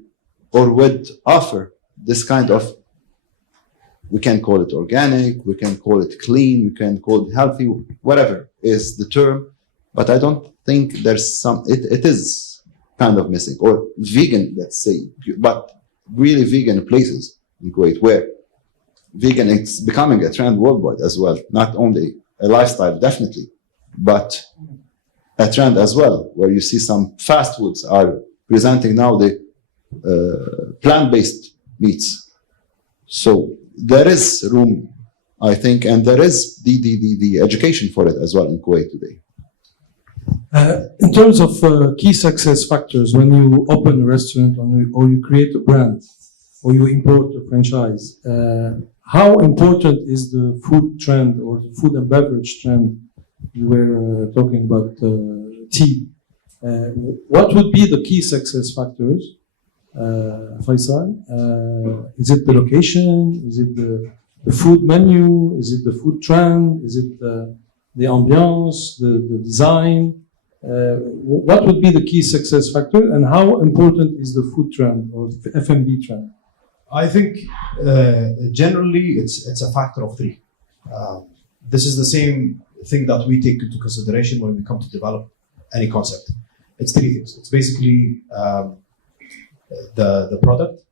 or would offer this kind of, we can call it organic, we can call it clean, we can call it healthy, whatever is the term, but I don't think there's it is kind of missing, or vegan, let's say, but really vegan places in Kuwait where vegan is becoming a trend worldwide as well, not only a lifestyle, definitely, but a trend as well, where you see some fast foods are presenting now the plant-based meats. So there is room, I think, and there is the education for it as well in Kuwait today. In terms of key success factors, when you open a restaurant or you create a brand or you import a franchise, how important is the food trend or the food and beverage trend? You were talking about tea. What would be the key success factors, Faisal? Is it the location? Is it the food menu? Is it the food trend? Is it the ambiance, the design? What would be the key success factor, and how important is the food trend or the F&B trend? I think generally it's a factor of three. This is the same thing that we take into consideration when we come to develop any concept. It's three things. It's basically the product,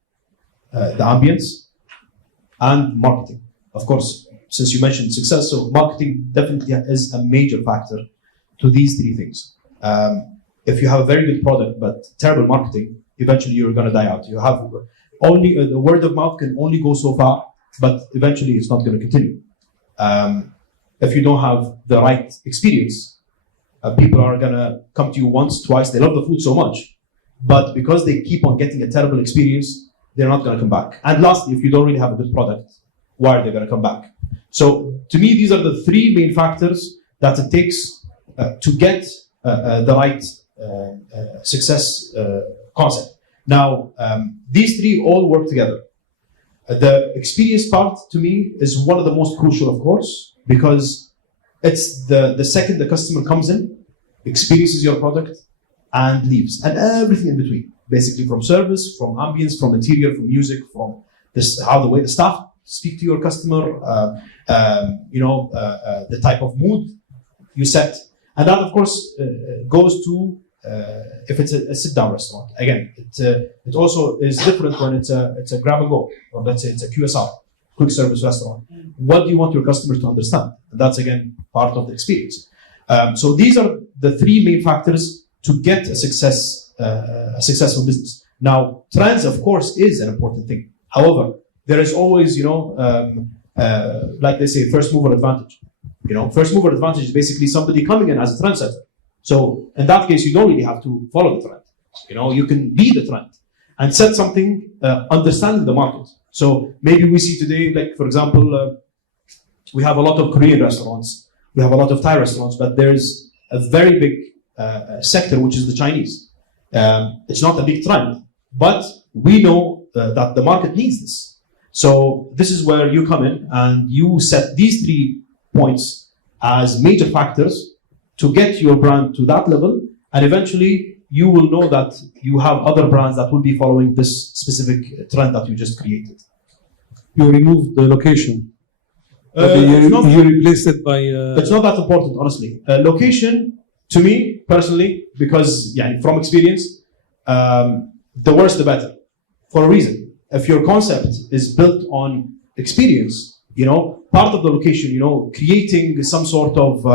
the ambience, and marketing. Of course, since you mentioned success, so marketing definitely is a major factor to these three things. If you have a very good product but terrible marketing, eventually you're going to die out. You have only the word of mouth can only go so far, but eventually it's not going to continue. If you don't have the right experience, people are going to come to you once, twice. They love the food so much, but because they keep on getting a terrible experience, they're not going to come back. And lastly, if you don't really have a good product, why are they going to come back? So to me, these are the three main factors that it takes to get the right success concept. Now, these three all work together. The experience part, to me, is one of the most crucial, of course, because it's the second the customer comes in, experiences your product, and leaves, and everything in between, basically from service, from ambience, from interior, from music, from the way the staff speak to your customer, the type of mood you set, and that, of course, goes to if it's a sit-down restaurant. Again, it also is different when it's a grab and go, or let's say it's a QSR, quick service restaurant. What do you want your customers to understand? And that's, again, part of the experience. So these are the three main factors to get a successful business. Now, trends, of course, is an important thing. However, there is always, like they say, first mover advantage. First mover advantage is basically somebody coming in as a trendsetter. So in that case, you don't really have to follow the trend. You can be the trend and set something, understanding the market. So maybe we see today, like for example, we have a lot of Korean restaurants, we have a lot of Thai restaurants, but there's a very big sector which is the Chinese. It's not a big trend, but we know that the market needs this. So this is where you come in and you set these 3 points as major factors to get your brand to that level, and eventually you will know that you have other brands that will be following this specific trend that you just created. You removed the location. You replaced it by... It's not that important, honestly. Location, to me, personally, because from experience, the worse the better. For a reason. If your concept is built on experience, part of the location, creating some sort of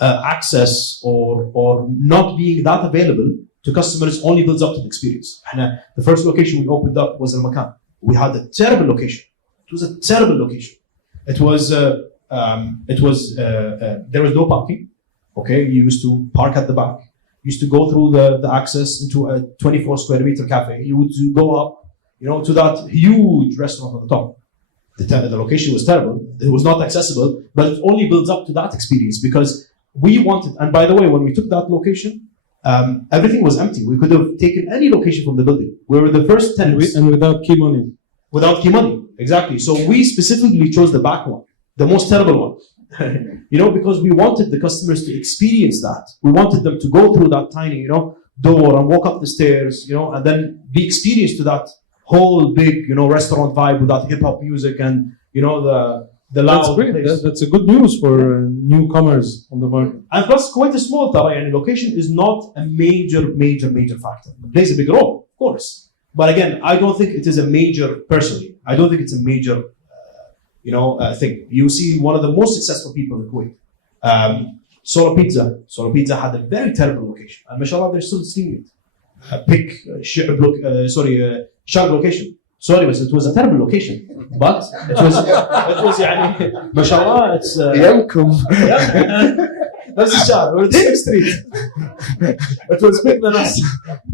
access or not being that available to customers only builds up to the experience. And the first location we opened up was in Makan. We had a terrible location. It was a terrible location. It was there was no parking. Okay, you used to park at the back. You used to go through the access into a 24 square meter cafe. You would go up, to that huge restaurant on the top. The location was terrible. It was not accessible, but it only builds up to that experience because we wanted. And by the way, when we took that location, everything was empty. We could have taken any location from the building. We were the first tenants. And without key money. Without key money, exactly. So we specifically chose the back one, the most terrible one. Because we wanted the customers to experience that. We wanted them to go through that tiny, door and walk up the stairs, and then be experienced to that whole big, restaurant vibe with that hip hop music and, the loud. That's great. place. That's a good news for newcomers on the market. And plus, Kuwait is small, Tara, and location is not a major factor. It plays a big role, of course. But again, I don't think it is a major, personally, I don't think it's a major, thing. You see one of the most successful people in Kuwait, Solo Pizza. Solo Pizza had a very terrible location. And mashallah, they're still stealing it. Sharp location. Sorry, but it was a terrible location. But it was mashallah, it's... نفس الشارع we're the same street. It was bigger than us.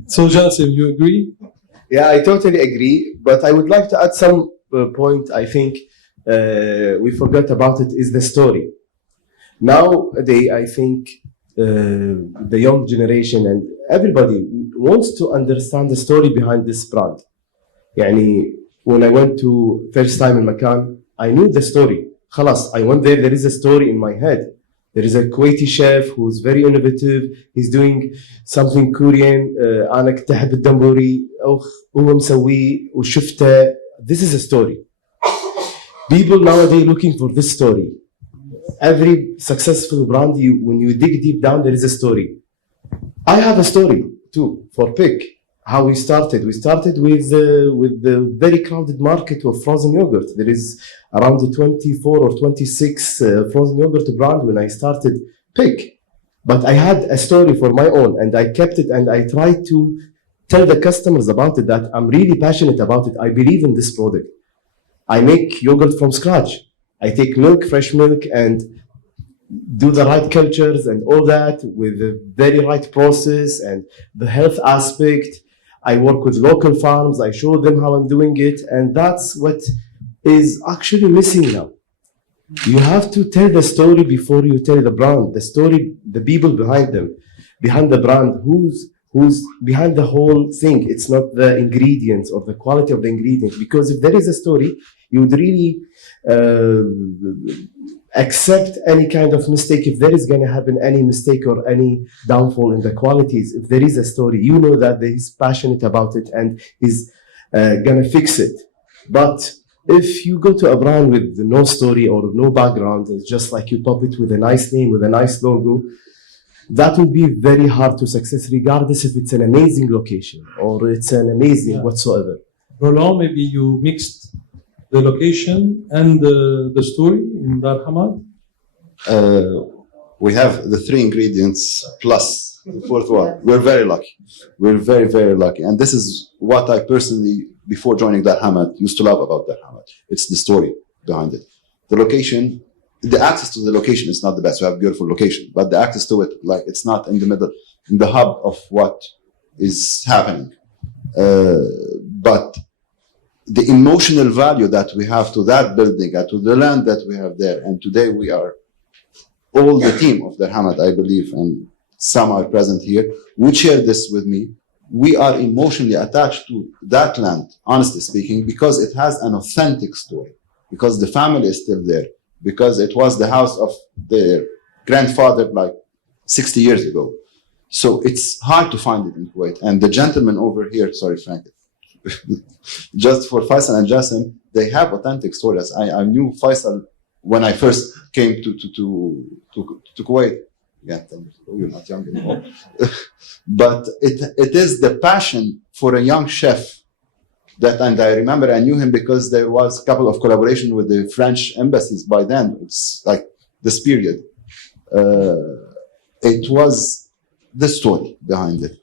So Jasim, you agree? Yeah, I totally agree. But I would like to add some point. I think we forgot about it is the story. Nowadays, I think the young generation and everybody wants to understand the story behind this brand. يعني when I went to first time in Makan, I knew the story. خلاص, I went there is a story in my head. There is a Kuwaiti chef who's very innovative. He's doing something Korean. أنا كنت أحب الدمبوري. هو مسويه وشفته. This is a story. People nowadays looking for this story. Every successful brand, when you dig deep down, there is a story. I have a story too for Pick. How we started. We started with the very crowded market of frozen yogurt. There is around 24 or 26 frozen yogurt brand when I started Pick. But I had a story for my own, and I kept it, and I tried to tell the customers about it, that I'm really passionate about it. I believe in this product. I make yogurt from scratch. I take milk, fresh milk, and do the right cultures and all that with the very right process and the health aspect. I work with local farms. I show them how I'm doing it. And that's what is actually missing now. You have to tell the story before you tell the brand. The story, the people behind them, behind the brand, who's behind the whole thing. It's not the ingredients or the quality of the ingredients. Because if there is a story, you would really accept any kind of mistake. If there is going to happen any mistake or any downfall in the qualities, if there is a story, you know that he's passionate about it and is going to fix it. But if you go to a brand with no story or no background, it's just like you pop it with a nice name, with a nice logo, that will be very hard to success, regardless if it's an amazing location or it's an amazing whatsoever. Roland, maybe you mixed the location and the story in Dar Hamad? We have the three ingredients plus the fourth one. We're very lucky. We're very, very lucky. And this is what I personally, before joining Dar Hamad, used to love about Dar Hamad. It's the story behind it. The location, the access to the location is not the best. We have a beautiful location, but the access to it, like it's not in the middle, in the hub of what is happening. But the emotional value that we have to that building and to the land that we have there, and today we are all the team of Dar Hamad, I believe, and some are present here, would share this with me. We are emotionally attached to that land, honestly speaking, because it has an authentic story, because the family is still there, because it was the house of their grandfather like 60 years ago. So it's hard to find it in Kuwait. And the gentleman over here, sorry, Frank, just for Faisal and Jassim, they have authentic stories. I knew Faisal when I first came to Kuwait. Yeah, you're not young anymore. But it is the passion for a young chef that, and I remember I knew him because there was a couple of collaboration with the French embassies by then. It's like this period. It was the story behind it.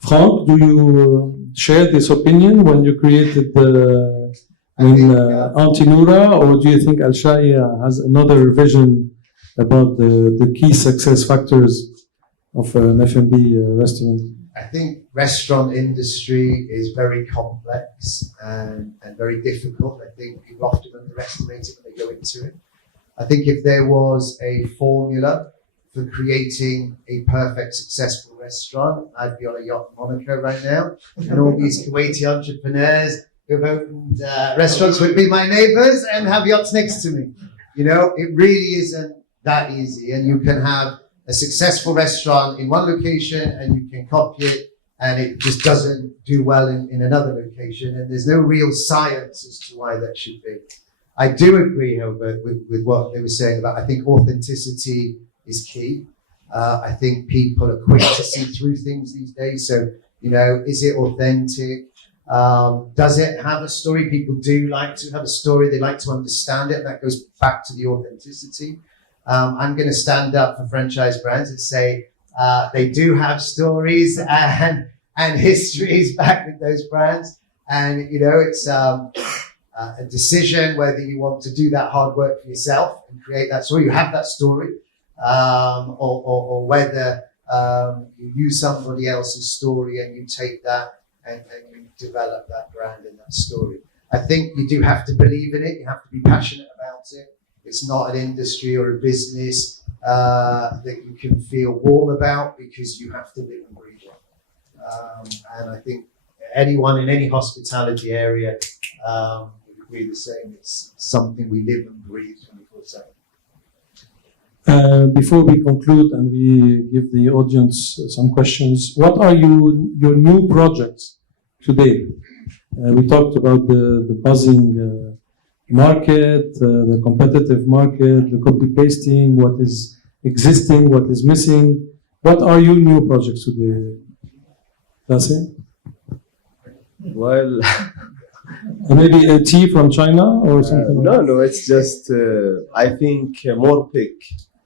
Frank, do you share this opinion when you created Auntie Noura, or do you think Al Shaya has another vision about the key success factors of an F&B restaurant? I think restaurant industry is very complex and very difficult. I think people often underestimate it when they go into it. I think if there was a formula for creating a perfect, successful restaurant, I'd be on a yacht in Monaco right now. And all these Kuwaiti entrepreneurs who've opened restaurants would be my neighbors and have yachts next to me. You know, it really isn't that easy. And you can have a successful restaurant in one location and you can copy it and it just doesn't do well in another location. And there's no real science as to why that should be. I do agree, however, with what they were saying about, I think authenticity is key. I think people are quick to see through things these days. So, you know, is it authentic? Does it have a story? People do like to have a story. They like to understand it. That goes back to the authenticity. I'm going to stand up for franchise brands and say they do have stories and histories back with those brands. And, you know, it's a decision whether you want to do that hard work for yourself and create that story. You have that story. or whether you use somebody else's story and you take that and you develop that brand and that story. I think you do have to believe in it. You have to be passionate about it. It's not an industry or a business that you can feel warm about, because you have to live and breathe it. And I think anyone in any hospitality area would agree the same. It's something we live and breathe 24/7. Before we conclude and we give the audience some questions, what are your new projects today? We talked about the buzzing market, the competitive market, the copy pasting, what is existing, what is missing. What are your new projects today? That's it? Well, Maybe a tea from China or something? no, it's just, I think more pick.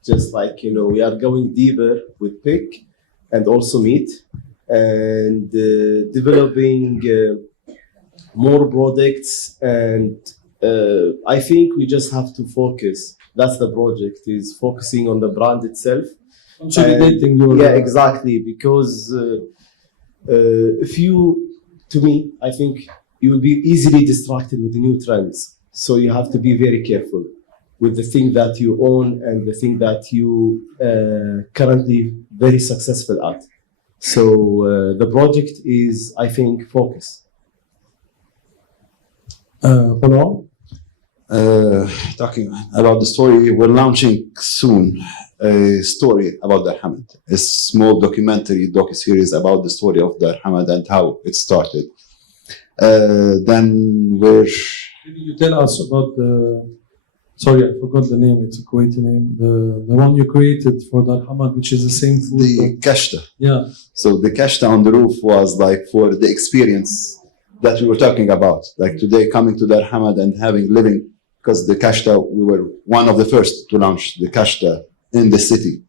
Just like, we are going deeper with pick and also meat, and developing more products. And I think we just have to focus. That's the project, is focusing on the brand itself. Consolidating your... Yeah, exactly. Because to me, I think you will be easily distracted with the new trends. So you have to be very careful with the thing that you own and the thing that you currently very successful at. So the project is, I think, focus. Talking about the story, we're launching soon a story about Dar Hamad, a small documentary docu-series about the story of Dar Hamad and how it started. Then we're... Maybe you tell us about the... Sorry, I forgot the name. It's a Kuwaiti name. The one you created for Dar Hamad, which is the same food. The kashta. Yeah. So the kashta on the roof was like for the experience that we were talking about. Like today, coming to Dar Hamad and living, because the kashta, we were one of the first to launch the kashta in the city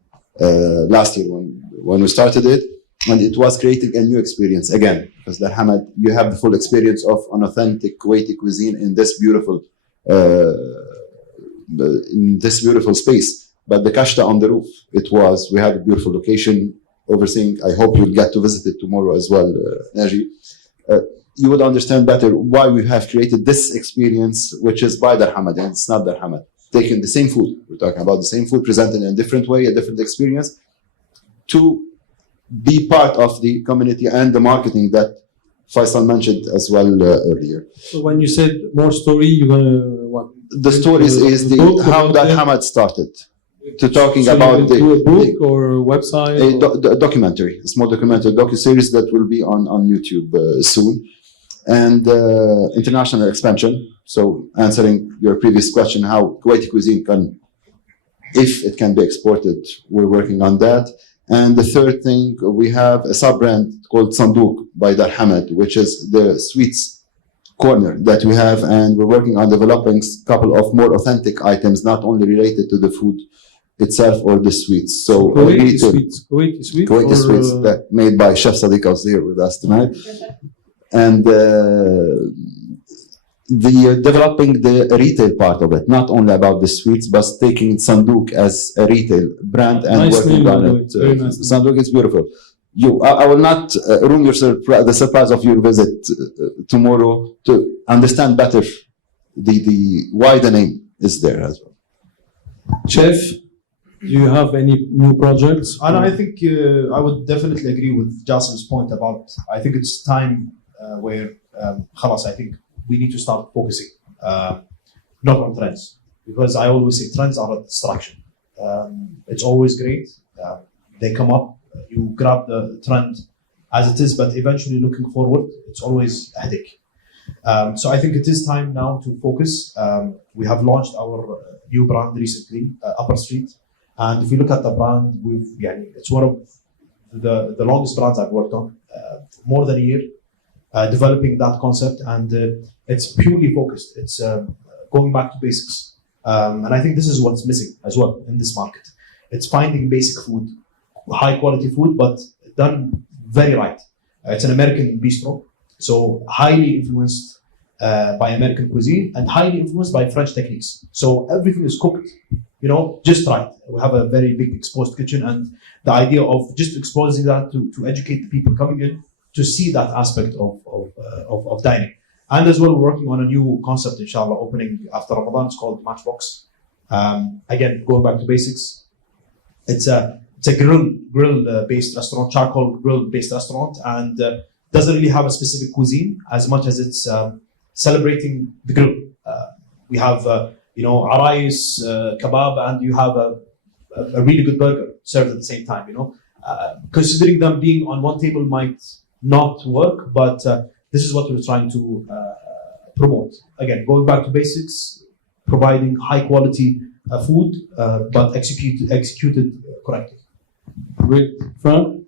last year when we started it. And it was creating a new experience again, because Dar Hamad, you have the full experience of an authentic Kuwaiti cuisine in this beautiful space. But the kashta on the roof, we had a beautiful location overseeing. I hope you'll get to visit it tomorrow as well, Naji. You would understand better why we have created this experience, which is by Dar Hamad, and it's not Dar Hamad. Taking the same food, we're talking about the same food presented in a different way, a different experience, to be part of the community and the marketing that Faisal mentioned as well earlier. So when you said more story, you're gonna what? The stories is how Dar Hamad started. To talking So about you do a book or a website? a documentary, a small documentary docu-series that will be on YouTube soon. And international expansion. So answering your previous question, how Kuwaiti cuisine if it can be exported, we're working on that. And the third thing, we have a sub-brand called Sandouk by Dar Hamad, which is the sweets corner that we have, and we're working on developing a couple of more authentic items, not only related to the food itself or the sweets. So Kuwaiti sweets. Kuwaiti sweets that made by Chef Sadiq was here with us tonight. And developing the retail part of it, not only about the sweets, but taking Sandouk as a retail brand and Nice working name, on by the it. way. Very nice name. Sandouk is beautiful. I will not ruin the surprise of your visit tomorrow to understand better why the name is there as well. Chef, do you have any new projects? And I think I would definitely agree with Jasil's point about, I think it's time where, khalas, I think we need to start focusing, not on trends. Because I always say trends are a distraction. It's always great. They come up, you grab the trend as it is, but eventually looking forward, it's always a headache. So I think it is time now to focus. We have launched our new brand recently, Upper Street. And if you look at the brand, it's one of the longest brands I've worked on, more than a year, developing that concept, and it's purely focused. It's going back to basics, and I think this is what's missing as well in this market. It's finding basic food, high quality food, but done very right. It's an American bistro, so highly influenced by American cuisine and highly influenced by French techniques. So everything is cooked, just right. We have a very big exposed kitchen, and the idea of just exposing that to educate the people coming in to see that aspect of dining. And as well, we're working on a new concept, inshallah, opening after Ramadan. It's called Matchbox. Again, going back to basics, it's a grill based restaurant, charcoal grill based restaurant, and doesn't really have a specific cuisine as much as it's celebrating the grill. We have arais, kebab, and you have a really good burger served at the same time. Considering them being on one table might not work, but this is what we're trying to promote. Again, going back to basics, providing high quality food, but executed correctly. Great. Frank?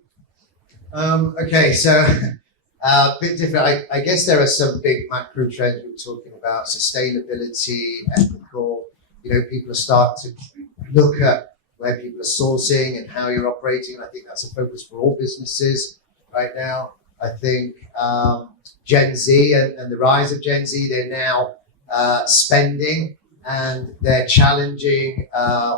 Okay, so a bit different. I guess there are some big macro trends we're talking about: sustainability, ethical. People are starting to look at where people are sourcing and how you're operating. And I think that's a focus for all businesses right now. I think Gen Z and the rise of Gen Z, they're now spending and they're challenging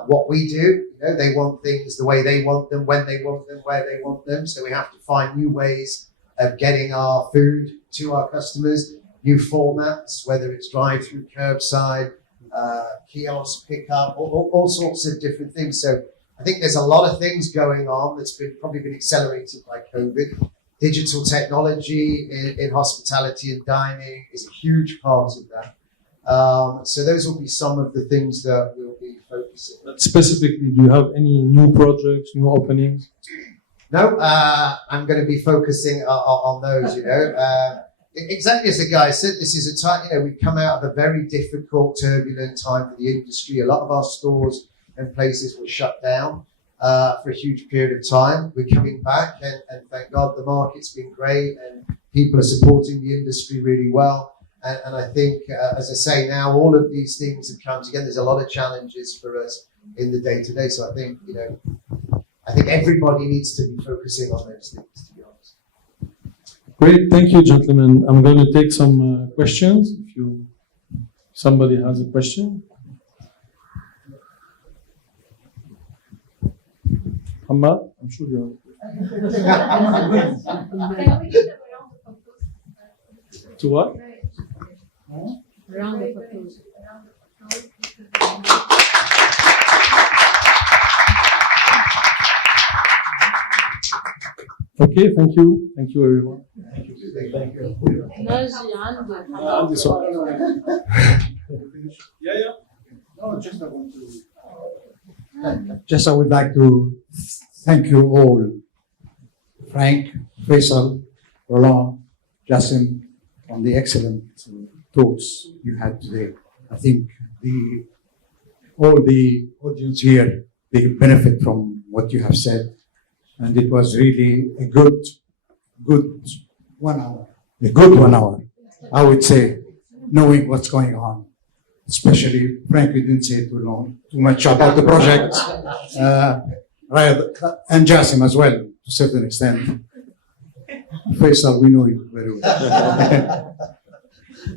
what we do. They want things the way they want them, when they want them, where they want them. So we have to find new ways of getting our food to our customers, new formats, whether it's drive-through, curbside, kiosk pickup, all sorts of different things. So I think there's a lot of things going on that's probably been accelerated by COVID. Digital technology in hospitality and dining is a huge part of that. So those will be some of the things that we'll be focusing on. Specifically, do you have any new projects, new openings? No, I'm going to be focusing on those, exactly as the guy said, this is a time, we've come out of a very difficult, turbulent time for the industry. A lot of our stores and places were shut down for a huge period of time. We're coming back, and thank God the market's been great and people are supporting the industry really well. And I think, as I say, now all of these things have come together. There's a lot of challenges for us in the day-to-day. So I think, I think everybody needs to be focusing on those things, to be honest. Great, thank you, gentlemen. I'm going to take some questions. If somebody has a question. Hamad, I'm sure you have. To what? Round of applause. Okay, thank you. Thank you, everyone. ناجي عندك. عندي سؤال. Just I would like to thank you all, Frank, Faisal, Roland, Jassim, on the excellent talks you had today. I think all the audience here, they benefit from what you have said. And it was really a good 1 hour. A good 1 hour, I would say, knowing what's going on. Especially, Frank, we didn't say too much about the project. And Jassim as well, to a certain extent. Faisal, we know you very well.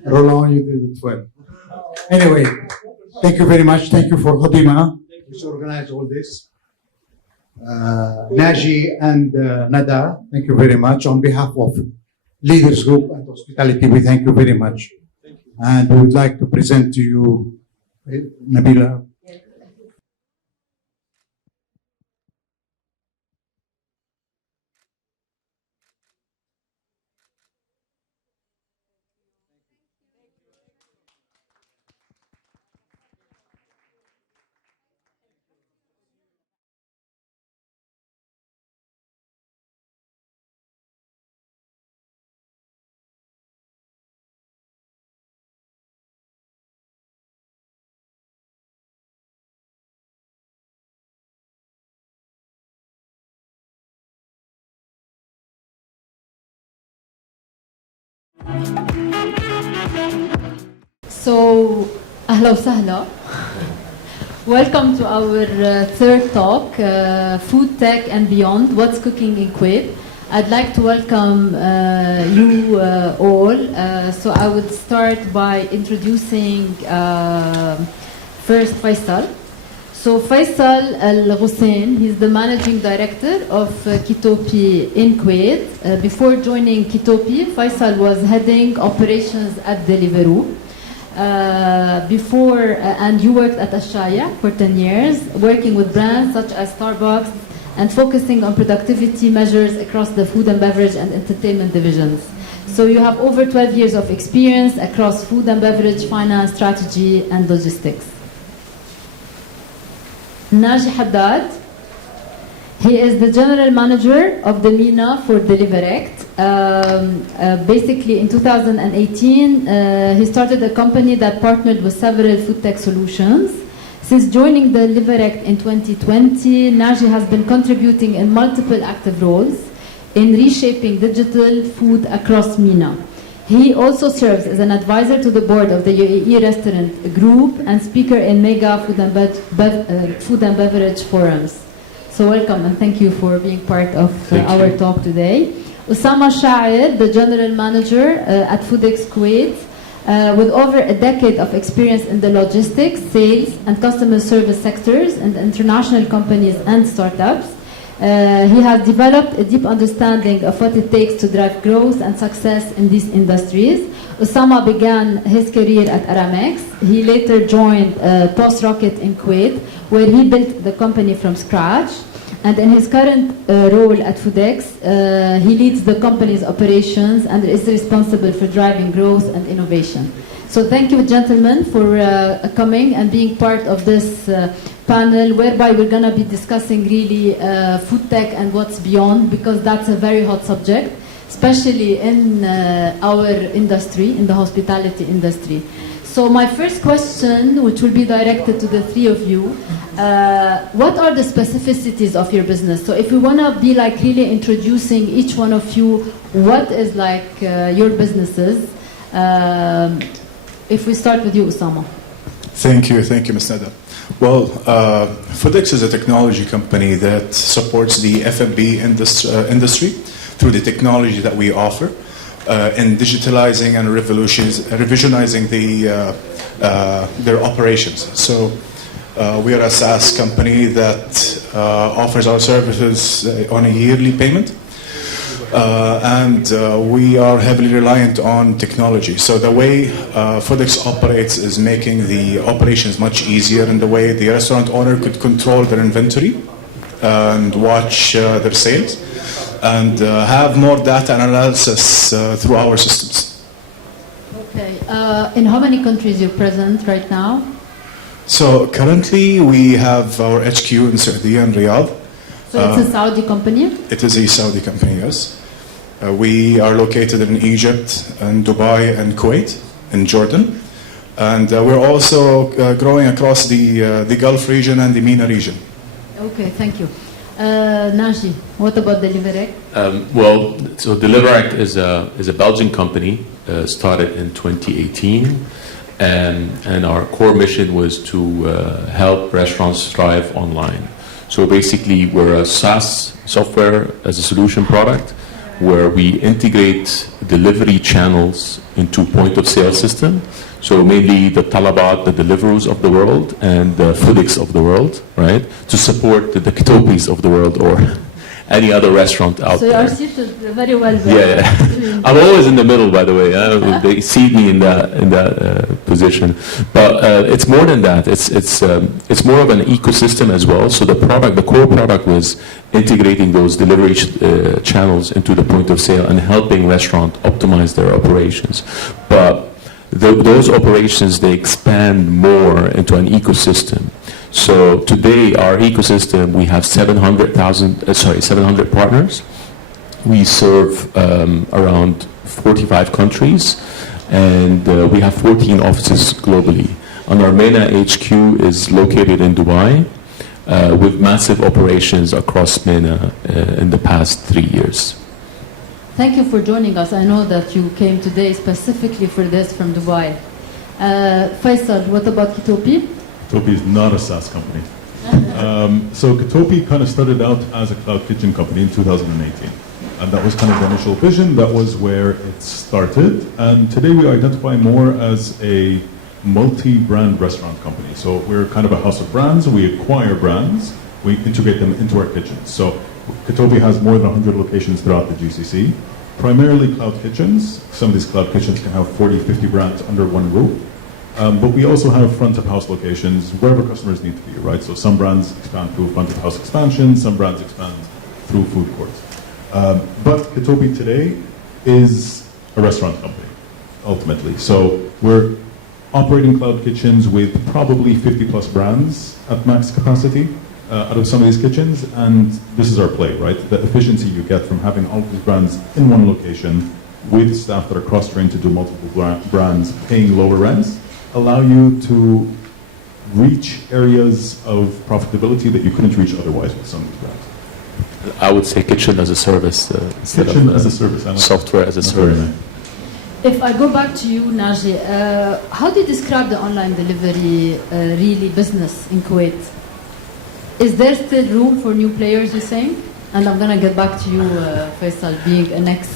Roland, you did it well. Anyway, thank you very much. Thank you for Hodima, which organized all this. Naji and Nada, thank you very much. On behalf of Leaders Group and Hospitality, we thank you very much. And we would like to present to you Nabila. So, أهلا وسهلا. Welcome to our third talk, Food Tech and Beyond, What's Cooking in Kuwait. I'd like to welcome you all. So I would start by introducing first Faisal. So Faisal Al Hussein, he's the managing director of Kitopi in Kuwait. Before joining Kitopi, Faisal was heading operations at Deliveroo. And you worked at Ashaya for 10 years, working with brands such as Starbucks and focusing on productivity measures across the food and beverage and entertainment divisions. So you have over 12 years of experience across food and beverage, finance, strategy, and logistics. Naji Haddad, he is the general manager of the MENA for Deliverect. Basically, in 2018, he started a company that partnered with several food tech solutions. Since joining Deliverect in 2020, Naji has been contributing in multiple active roles in reshaping digital food across MENA. He also serves as an advisor to the board of the UAE Restaurant Group and speaker in mega food and beverage forums. So welcome and thank you for being part of our talk today. Usama Sha'ir, the general manager at Foodex Kuwait, with over a decade of experience in the logistics, sales, and customer service sectors in international companies and startups. He has developed a deep understanding of what it takes to drive growth and success in these industries. Usama began his career at Aramex. He later joined Post Rocket in Kuwait, where he built the company from scratch. And in his current role at Foodex, he leads the company's operations and is responsible for driving growth and innovation. So thank you, gentlemen, for coming and being part of this panel, whereby we're going to be discussing really food tech and what's beyond, because that's a very hot subject, especially in our industry, in the hospitality industry. So my first question, which will be directed to the three of you, what are the specificities of your business? So if we want to be like really introducing each one of you, what is like your businesses? If we start with you, Usama. Thank you, Ms. Nada. Well, Foodex is a technology company that supports the F&B industry through the technology that we offer in digitalizing and revisionizing their operations. So we are a SaaS company that offers our services on a yearly payment. And we are heavily reliant on technology. So the way Foodex operates is making the operations much easier in the way the restaurant owner could control their inventory and watch their sales and have more data analysis through our systems. Okay. In how many countries you're present right now? So currently we have our HQ in Saudi and Riyadh. So it's a Saudi company? It is a Saudi company, yes. We are located in Egypt, and Dubai, and Kuwait, and Jordan. And we're also growing across the Gulf region and the MENA region. Okay, thank you. Naji, what about Deliverect? So Deliverect is a Belgian company, started in 2018. And our core mission was to help restaurants thrive online. So basically, we're a SaaS, software as a solution product, where we integrate delivery channels into point-of-sale system. So mainly the Talabat, the Deliveroo's of the world, and the Foodex of the world, right? To support the Kitopis of the world or any other restaurant out there. So you are seated very well there. Yeah. I'm always in the middle, by the way. They see me in that position. But it's more than that. It's more of an ecosystem as well. So the core product was integrating those delivery channels into the point of sale and helping restaurants optimize their operations. But those operations, they expand more into an ecosystem. So today, our ecosystem, we have 700 partners. We serve around 45 countries, and we have 14 offices globally. And our MENA HQ is located in Dubai, with massive operations across MENA in the past 3 years. Thank you for joining us. I know that you came today specifically for this from Dubai. Faisal, what about Kitopi? Kitopi is not a SaaS company. So Kitopi kind of started out as a cloud kitchen company in 2018. And that was kind of the initial vision. That was where it started. And today we identify more as a multi-brand restaurant company. So we're kind of a house of brands. We acquire brands, we integrate them into our kitchens. So Katobi has more than 100 locations throughout the GCC, primarily cloud kitchens. Some of these cloud kitchens can have 40, 50 brands under one roof. But we also have front of house locations wherever customers need to be, right? So some brands expand through front of house expansion, some brands expand through food courts. But Katobi today is a restaurant company, ultimately. So we're operating cloud kitchens with probably 50 plus brands at max capacity out of some of these kitchens, and this is our play, right? The efficiency you get from having all of these brands in one location with staff that are cross-trained to do multiple brands, paying lower rents, allow you to reach areas of profitability that you couldn't reach otherwise with some of these brands. I would say kitchen as a service instead Kitchen of as a service, software as a That's service. very nice. If I go back to you, Naji, how do you describe the online delivery really business in Kuwait? Is there still room for new players, you're saying? And I'm going to get back to you, Faisal, being an ex.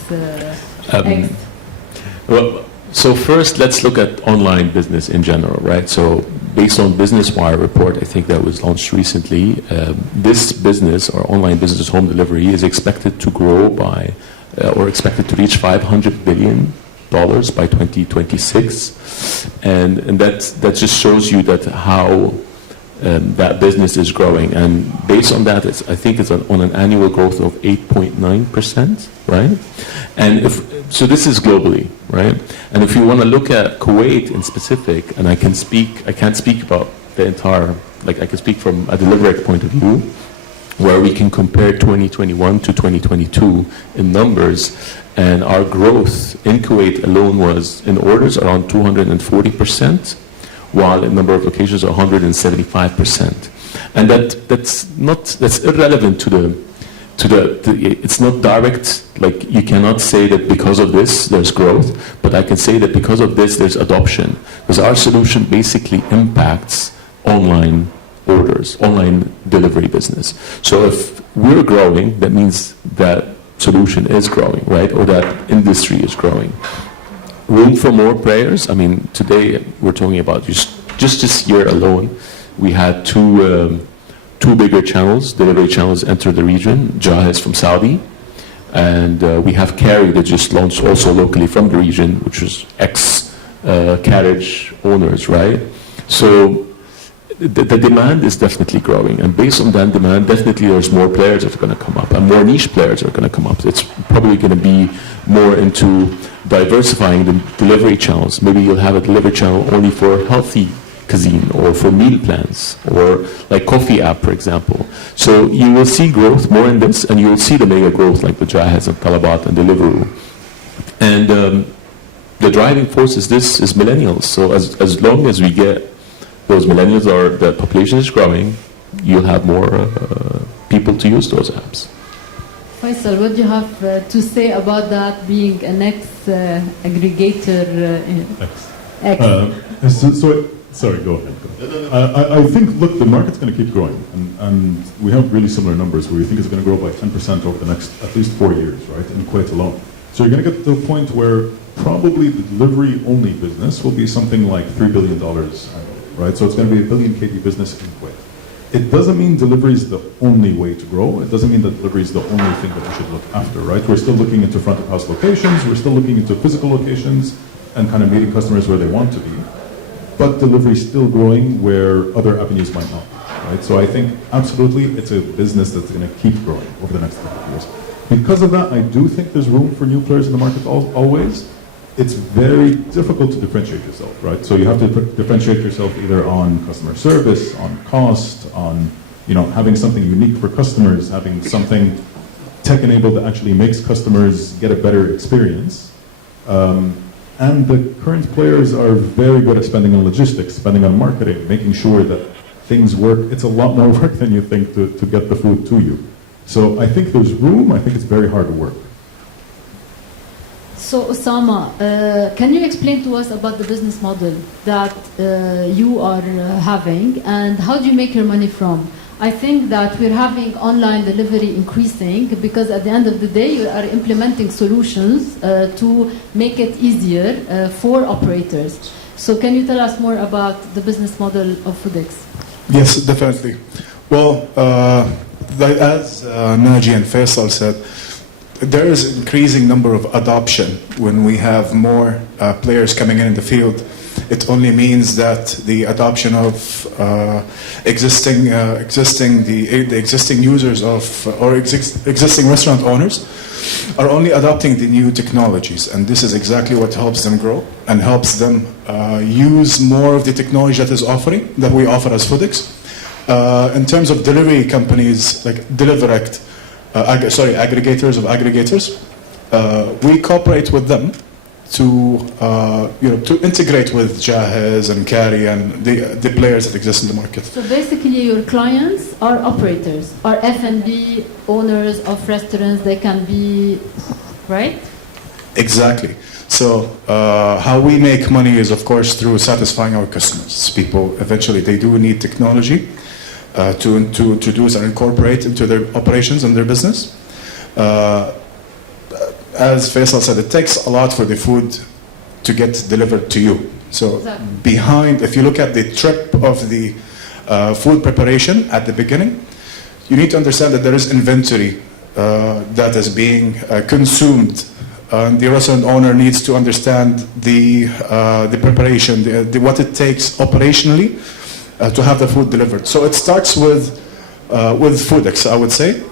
Well, so first, let's look at online business in general, right? So based on Business Wire report, I think that was launched recently, this business or online business home delivery is expected to grow by, or expected to reach $500 billion by 2026. And that just shows you that how that business is growing. And based on that, I think it's on an annual growth of 8.9%, right? And so this is globally, right? And if you want to look at Kuwait in specific, and I can't speak about the entire, like I can speak from a deliberate point of view, where we can compare 2021 to 2022 in numbers, and our growth in Kuwait alone was in orders around 240%, while in number of locations 175%. And that's irrelevant to the it's not direct, like you cannot say that because of this there's growth, but I can say that because of this there's adoption, because our solution basically impacts online orders, online delivery business. So if we're growing, that means that solution is growing, right? Or that industry is growing. Room for more players. I mean, today we're talking about just this year alone, we had two bigger channels, delivery channels, enter the region. Jahez from Saudi, and we have Carry that just launched also locally from the region, which is ex-carriage owners, right? So the demand is definitely growing, and based on that demand, definitely there's more players that are going to come up, and more niche players are going to come up. It's probably going to be more into diversifying the delivery channels. Maybe you'll have a delivery channel only for healthy cuisine or for meal plans or like coffee app, for example. So you will see growth more in this, and you will see the mega growth like the Jahez and Talabat and Deliveroo. And the driving force is millennials. So as long as we get those millennials, or the population is growing, you'll have more people to use those apps. Faisal, what do you have to say about that, being an ex-aggregator? Sorry, go ahead. I think, look, the market's going to keep growing, and we have really similar numbers where we think it's going to grow by 10% over the next at least 4 years, right, in Kuwait alone. So you're going to get to the point where probably the delivery-only business will be something like $3 billion annually, right? So it's going to be a billion KD business in Kuwait. It doesn't mean delivery is the only way to grow. It doesn't mean that delivery is the only thing that we should look after, right? We're still looking into front-of-house locations. We're still looking into physical locations and kind of meeting customers where they want to be. But delivery is still growing where other avenues might not, right? So I think absolutely it's a business that's going to keep growing over the next couple of years. Because of that, I do think there's room for new players in the market always. It's very difficult to differentiate yourself, right? So you have to differentiate yourself either on customer service, on cost, on having something unique for customers, having something tech-enabled that actually makes customers get a better experience. And the current players are very good at spending on logistics, spending on marketing, making sure that things work. It's a lot more work than you think to get the food to you. So I think there's room. I think it's very hard to work. So Osama, can you explain to us about the business model that you are having, and how do you make your money from? I think that we're having online delivery increasing because at the end of the day, you are implementing solutions to make it easier for operators. So can you tell us more about the business model of FoodX? Yes, definitely. Well, as Naji and Faisal said, there is an increasing number of adoption when we have more players coming in the field. It only means that the adoption of existing users or existing restaurant owners are only adopting the new technologies, and this is exactly what helps them grow and helps them use more of the technology that we offer as FoodX. In terms of delivery companies like Deliverect, aggregators of aggregators, we cooperate with them to integrate with Jahez and Kari and the players that exist in the market. So basically your clients are operators, are F&B owners of restaurants, they can be, right? Exactly. So how we make money is, of course, through satisfying our customers. People, eventually, they do need technology to introduce and incorporate into their operations and their business. As Faisal said, it takes a lot for the food to get delivered to you. So Exactly. if you look at the trip of the food preparation at the beginning, you need to understand that there is inventory that is being consumed. The restaurant owner needs to understand the preparation, what it takes operationally to have the food delivered. So it starts with FoodX, I would say.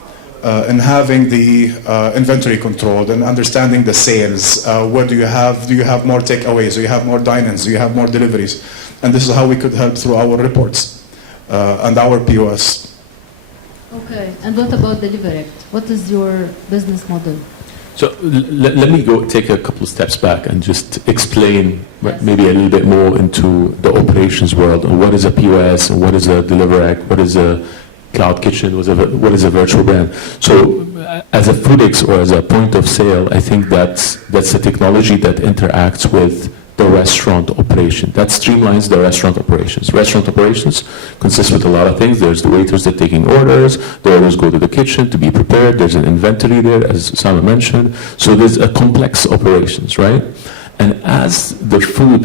And having the inventory controlled and understanding the sales. What do you have? Do you have more takeaways? Do you have more dine-ins? Do you have more deliveries? And this is how we could help through our reports and our POS. Okay, and what about Deliverect? What is your business model? So let me take a couple of steps back and just explain Yes. maybe a little bit more into the operations world and what is a POS and what is a Deliverect, what is a cloud kitchen, what is a virtual brand. So as a FoodX or as a point of sale, I think that's a technology that interacts with the restaurant operation. That streamlines the restaurant operations. Restaurant operations consists with a lot of things. There's the waiters that are taking orders. The orders go to the kitchen to be prepared. There's an inventory there, as Sama mentioned. So there's a complex operations, right? And as the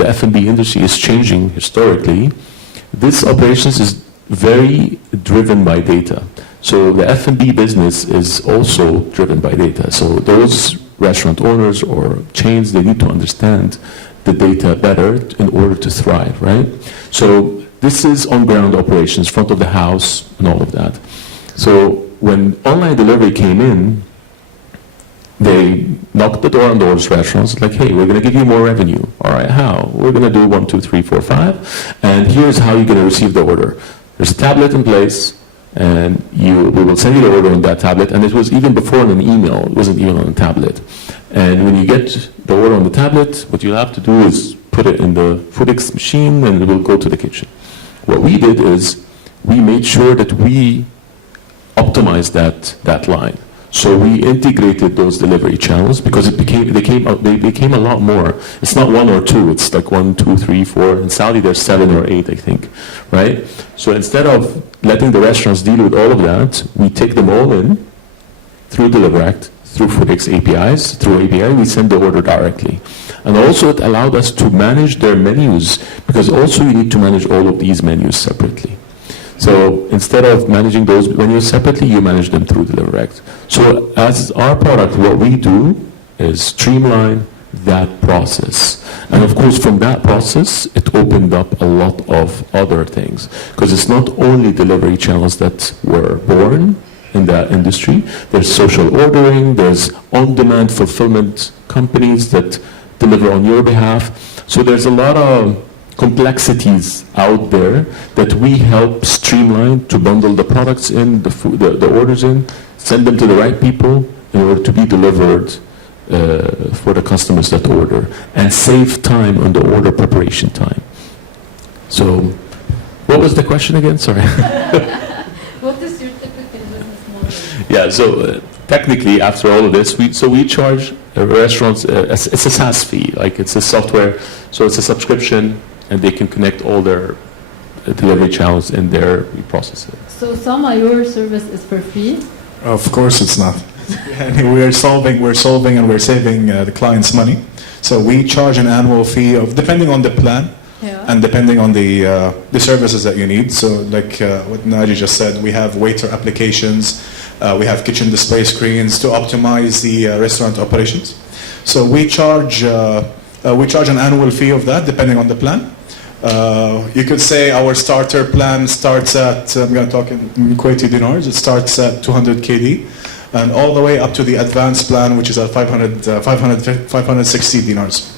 F&B industry is changing historically, this operations is very driven by data. So the F&B business is also driven by data. So those restaurant owners or chains, they need to understand the data better in order to thrive, right? So this is on-ground operations, front of the house, and all of that. So when online delivery came in, they knocked the door on those restaurants, like, hey, we're going to give you more revenue. All right, how? We're going to do 1, 2, 3, 4, 5, and here's how you're going to receive the order. There's a tablet in place, and we will send you the order on that tablet, and it was even before in an email, it wasn't even on a tablet. And when you get the order on the tablet, what you have to do is put it in the FoodX machine, and it will go to the kitchen. What we did is we made sure that we optimized that line. So we integrated those delivery channels because they became a lot more. It's not 1 or 2, it's like 1, 2, 3, 4. In Saudi there's 7 or 8, I think, right? So instead of letting the restaurants deal with all of that, we take them all in through Deliverect, through FoodX APIs. Through API, we send the order directly. And also it allowed us to manage their menus, because also you need to manage all of these menus separately. So instead of managing those menus separately, you manage them through Deliverect. So as our product, what we do is streamline that process. And of course, from that process, it opened up a lot of other things. Because it's not only delivery channels that were born in that industry. There's social ordering, there's on-demand fulfillment companies that deliver on your behalf. So there's a lot of complexities out there that we help streamline to bundle the products in, the orders in, send them to the right people in order to be delivered for the customers that order, and save time on the order preparation time. So, what was the question again? Sorry. What is your typical business model? Yeah, so technically, after all of this, we charge restaurants, it's a SaaS fee, like it's a software, so it's a subscription, and they can connect all their delivery channels in there, we process it. So Sama, your service is for free? Of course, it's not. we're solving, and we're saving the client's money. So we charge an annual fee of depending on the plan. Yeah. And depending on the services that you need. So like what Naji just said, we have waiter applications, we have kitchen display screens to optimize the restaurant operations. So we charge an annual fee of that depending on the plan. You could say our starter plan starts at, I'm going to talk in Kuwaiti dinars, it starts at 200 KD and all the way up to the advanced plan, which is at 560 dinars.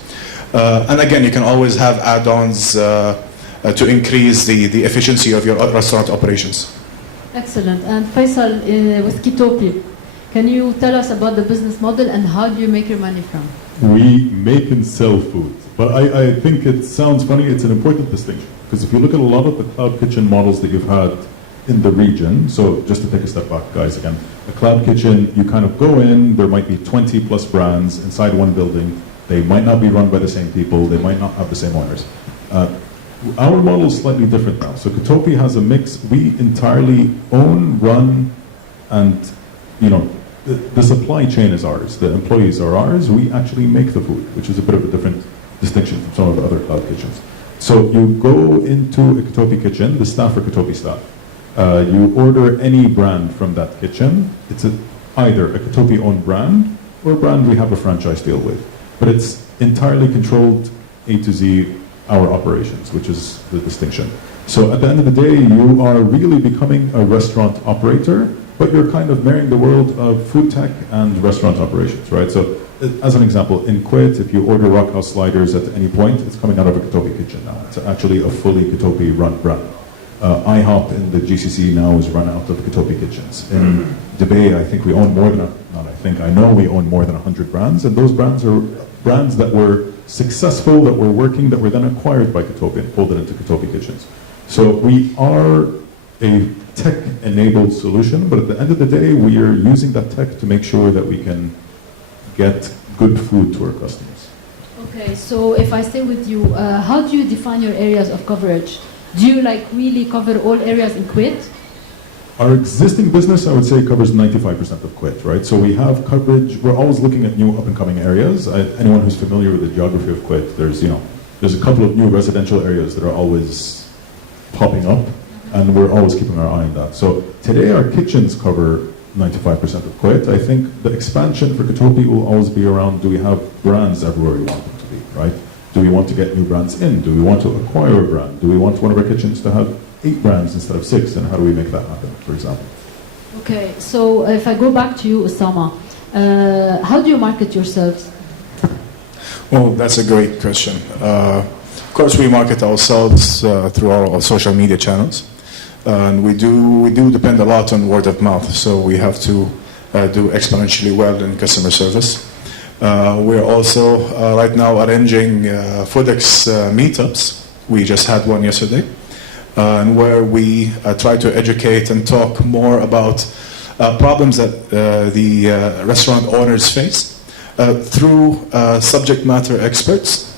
And again, you can always have add-ons to increase the efficiency of your restaurant operations. Excellent. And Faisal, with Kitopi, can you tell us about the business model and how do you make your money from? We make and sell food. But I think it sounds funny, it's an important distinction. Because if you look at a lot of the cloud kitchen models that you've had in the region, so just to take a step back, guys, again, a cloud kitchen, you kind of go in, there might be 20 plus brands inside one building. They might not be run by the same people. They might not have the same owners. Our model is slightly different now. So Kitopi has a mix. We entirely own, run, and the supply chain is ours. The employees are ours. We actually make the food, which is a bit of a different distinction from some of the other cloud kitchens. So you go into a Kitopi kitchen. The staff are Kitopi staff. You order any brand from that kitchen. It's either a Kitopi-owned brand or a brand we have a franchise deal with. But it's entirely controlled A to Z, our operations, which is the distinction. So at the end of the day, you are really becoming a restaurant operator, but you're kind of marrying the world of food tech and restaurant operations, right? So as an example, in Kuwait, if you order Rockhouse sliders at any point, it's coming out of a Kitopi kitchen now. It's actually a fully Kitopi run brand. IHOP in the GCC now is run out of Kitopi kitchens. In Dubai, I think we own more than, I know we own more than 100 brands, and those brands are brands that were successful, that were working, that were then acquired by Kitopi and folded into Kitopi kitchens. So we are a tech-enabled solution, but at the end of the day, we are using that tech to make sure that we can get good food to our customers. Okay, so if I stay with you, how do you define your areas of coverage? Do you really cover all areas in Kuwait? Our existing business, I would say, covers 95% of Kuwait, right? So we have coverage. We're always looking at new up-and-coming areas. Anyone who's familiar with the geography of Kuwait, there's a couple of new residential areas that are always popping up, and we're always keeping our eye on that. So today, our kitchens cover 95% of Kuwait. I think the expansion for Kitopi will always be around, do we have brands everywhere we want them to be, right? Do we want to get new brands in? Do we want to acquire a brand? Do we want one of our kitchens to have 8 brands instead of 6, and how do we make that happen, for example? Okay, so if I go back to you, Osama, how do you market yourselves? Well, that's a great question. Of course, we market ourselves through our social media channels, and we do depend a lot on word of mouth. So we have to do exponentially well in customer service. We're also right now arranging FoodX meetups. We just had one yesterday. And where we try to educate and talk more about problems that the restaurant owners face through subject matter experts,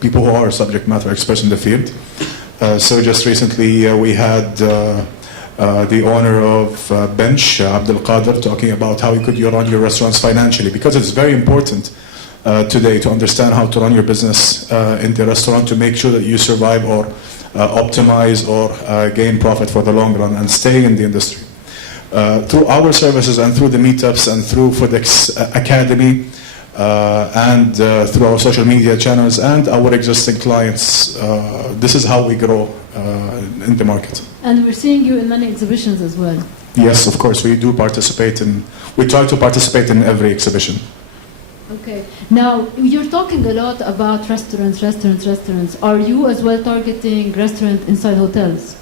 people who are subject matter experts in the field. So just recently we had the owner of Bench, Abdul Qadir, talking about how you could run your restaurants financially, because it's very important today to understand how to run your business in the restaurant to make sure that you survive or optimize or gain profit for the long run and stay in the industry. Through our services and through the meetups and through FoodX Academy and through our social media channels and our existing clients, this is how we grow in the market. And we're seeing you in many exhibitions as well. Yes, of course, we do participate we try to participate in every exhibition. Okay. Now, you're talking a lot about restaurants. Are you as well targeting restaurants inside hotels?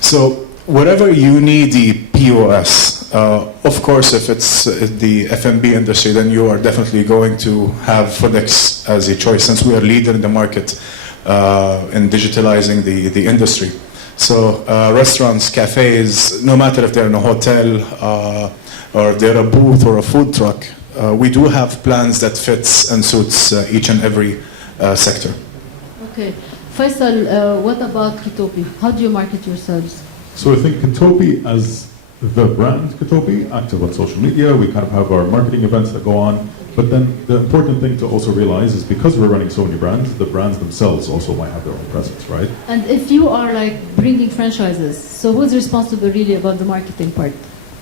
So, wherever you need the POS, of course, if it's the F&B industry, then you are definitely going to have FoodX as a choice, since we are leader in the market in digitalizing the industry. So, restaurants, cafes, no matter if they're in a hotel or if they're a booth or a food truck, we do have plans that fits and suits each and every sector. Okay. Faisal, what about Kitopi? How do you market yourselves? So I think Kitopi, as the brand Kitopi, active on social media, we kind of have our marketing events that go on. But then the important thing to also realize is because we're running so many brands, the brands themselves also might have their own presence, right? And if you are like bringing franchises, so who's responsible really about the marketing part?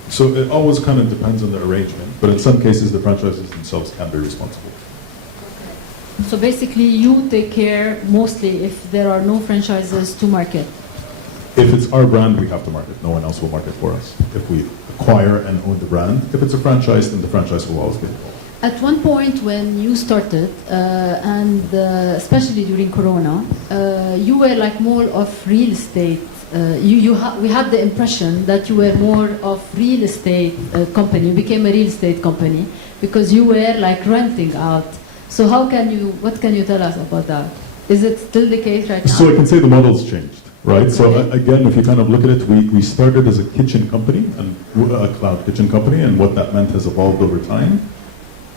So it always kind of depends on the arrangement, but in some cases the franchises themselves can be responsible. So basically you take care mostly if there are no franchises to market. If it's our brand, we have to market. No one else will market for us. If we acquire and own the brand, if it's a franchise, then the franchise will always get involved. At one point when you started, especially during Corona, you were like more of real estate. We had the impression that you were more of real estate company. You became a real estate company because you were like renting out. So what can you tell us about that? Is it still the case right now? So I can say the model's changed, right? So again, if you kind of look at it, we started as a kitchen company, and a cloud kitchen company, and what that meant has evolved over time.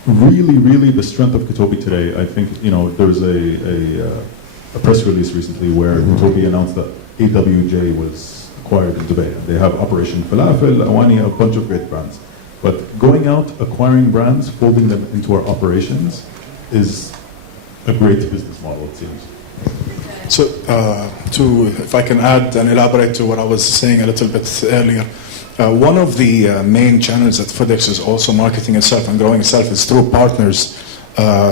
Really, the strength of Kitopi today, I think, there was a press release recently where Kitopi announced that AWJ was acquired in Dubai. They have Operation Falafel, Awani, a bunch of great brands. But going out, acquiring brands, folding them into our operations is a great business model, it seems. So, if I can add and elaborate to what I was saying a little bit earlier, one of the main channels that FedEx is also marketing itself and growing itself is through partners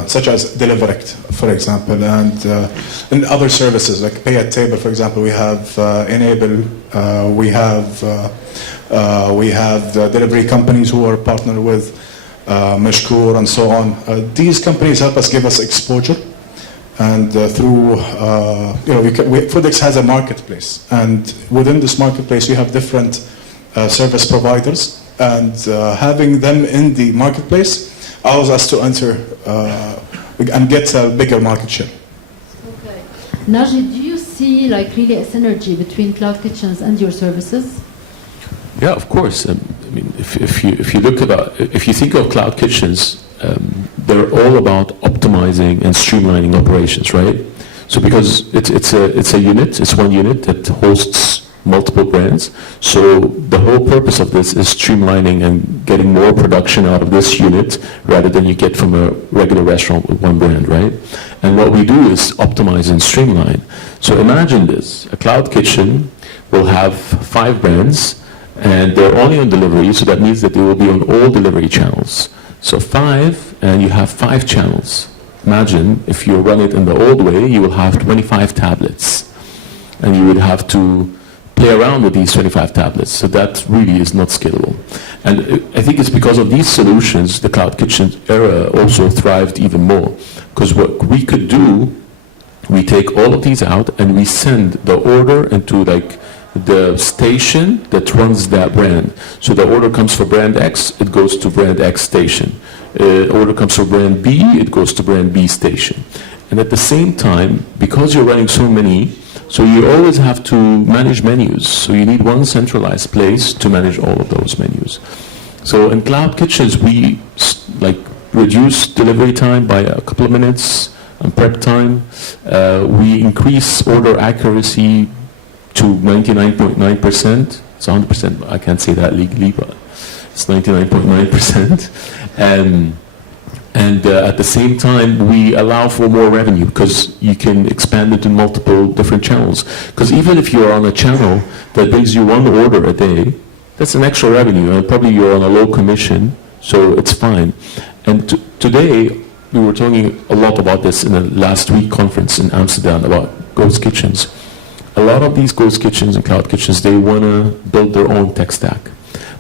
such as Deliverect, for example, and other services like Pay at Table, for example. We have Enable, we have the delivery companies who are partnered with Mashkoor and so on. These companies help us give us exposure, and through FedEx has a marketplace, and within this marketplace we have different service providers, and having them in the marketplace allows us to enter and get a bigger market share. Okay. Naji, do you see like really a synergy between cloud kitchens and your services? Yeah, of course. I mean, if you think of cloud kitchens, they're all about optimizing and streamlining operations, right? So because it's a unit, it's one unit that hosts multiple brands. So the whole purpose of this is streamlining and getting more production out of this unit rather than you get from a regular restaurant with one brand, right? And what we do is optimize and streamline. So imagine this, a cloud kitchen will have 5 brands and they're only on delivery, so that means that they will be on all delivery channels. So 5, and you have 5 channels. Imagine if you run it in the old way, you will have 25 tablets and you would have to play around with these 25 tablets. So that really is not scalable. And I think it's because of these solutions, the cloud kitchen era also thrived even more. Because what we could do, we take all of these out and we send the order into like the station that runs that brand. So the order comes for brand X, it goes to brand X station. Order comes for brand B, it goes to brand B station. And at the same time, because you're running so many, so you always have to manage menus. So you need one centralized place to manage all of those menus. So in cloud kitchens, we like reduce delivery time by a couple of minutes and prep time. We increase order accuracy to 99.9%. It's 100%, I can't say that legally, but it's 99.9%. And at the same time, we allow for more revenue because you can expand it to multiple different channels. Because even if you're on a channel that brings you 1 order a day, that's an extra revenue, and probably you're on a low commission, so it's fine. And today, we were talking a lot about this in the last week conference in Amsterdam about ghost kitchens. A lot of these ghost kitchens and cloud kitchens, they want to build their own tech stack.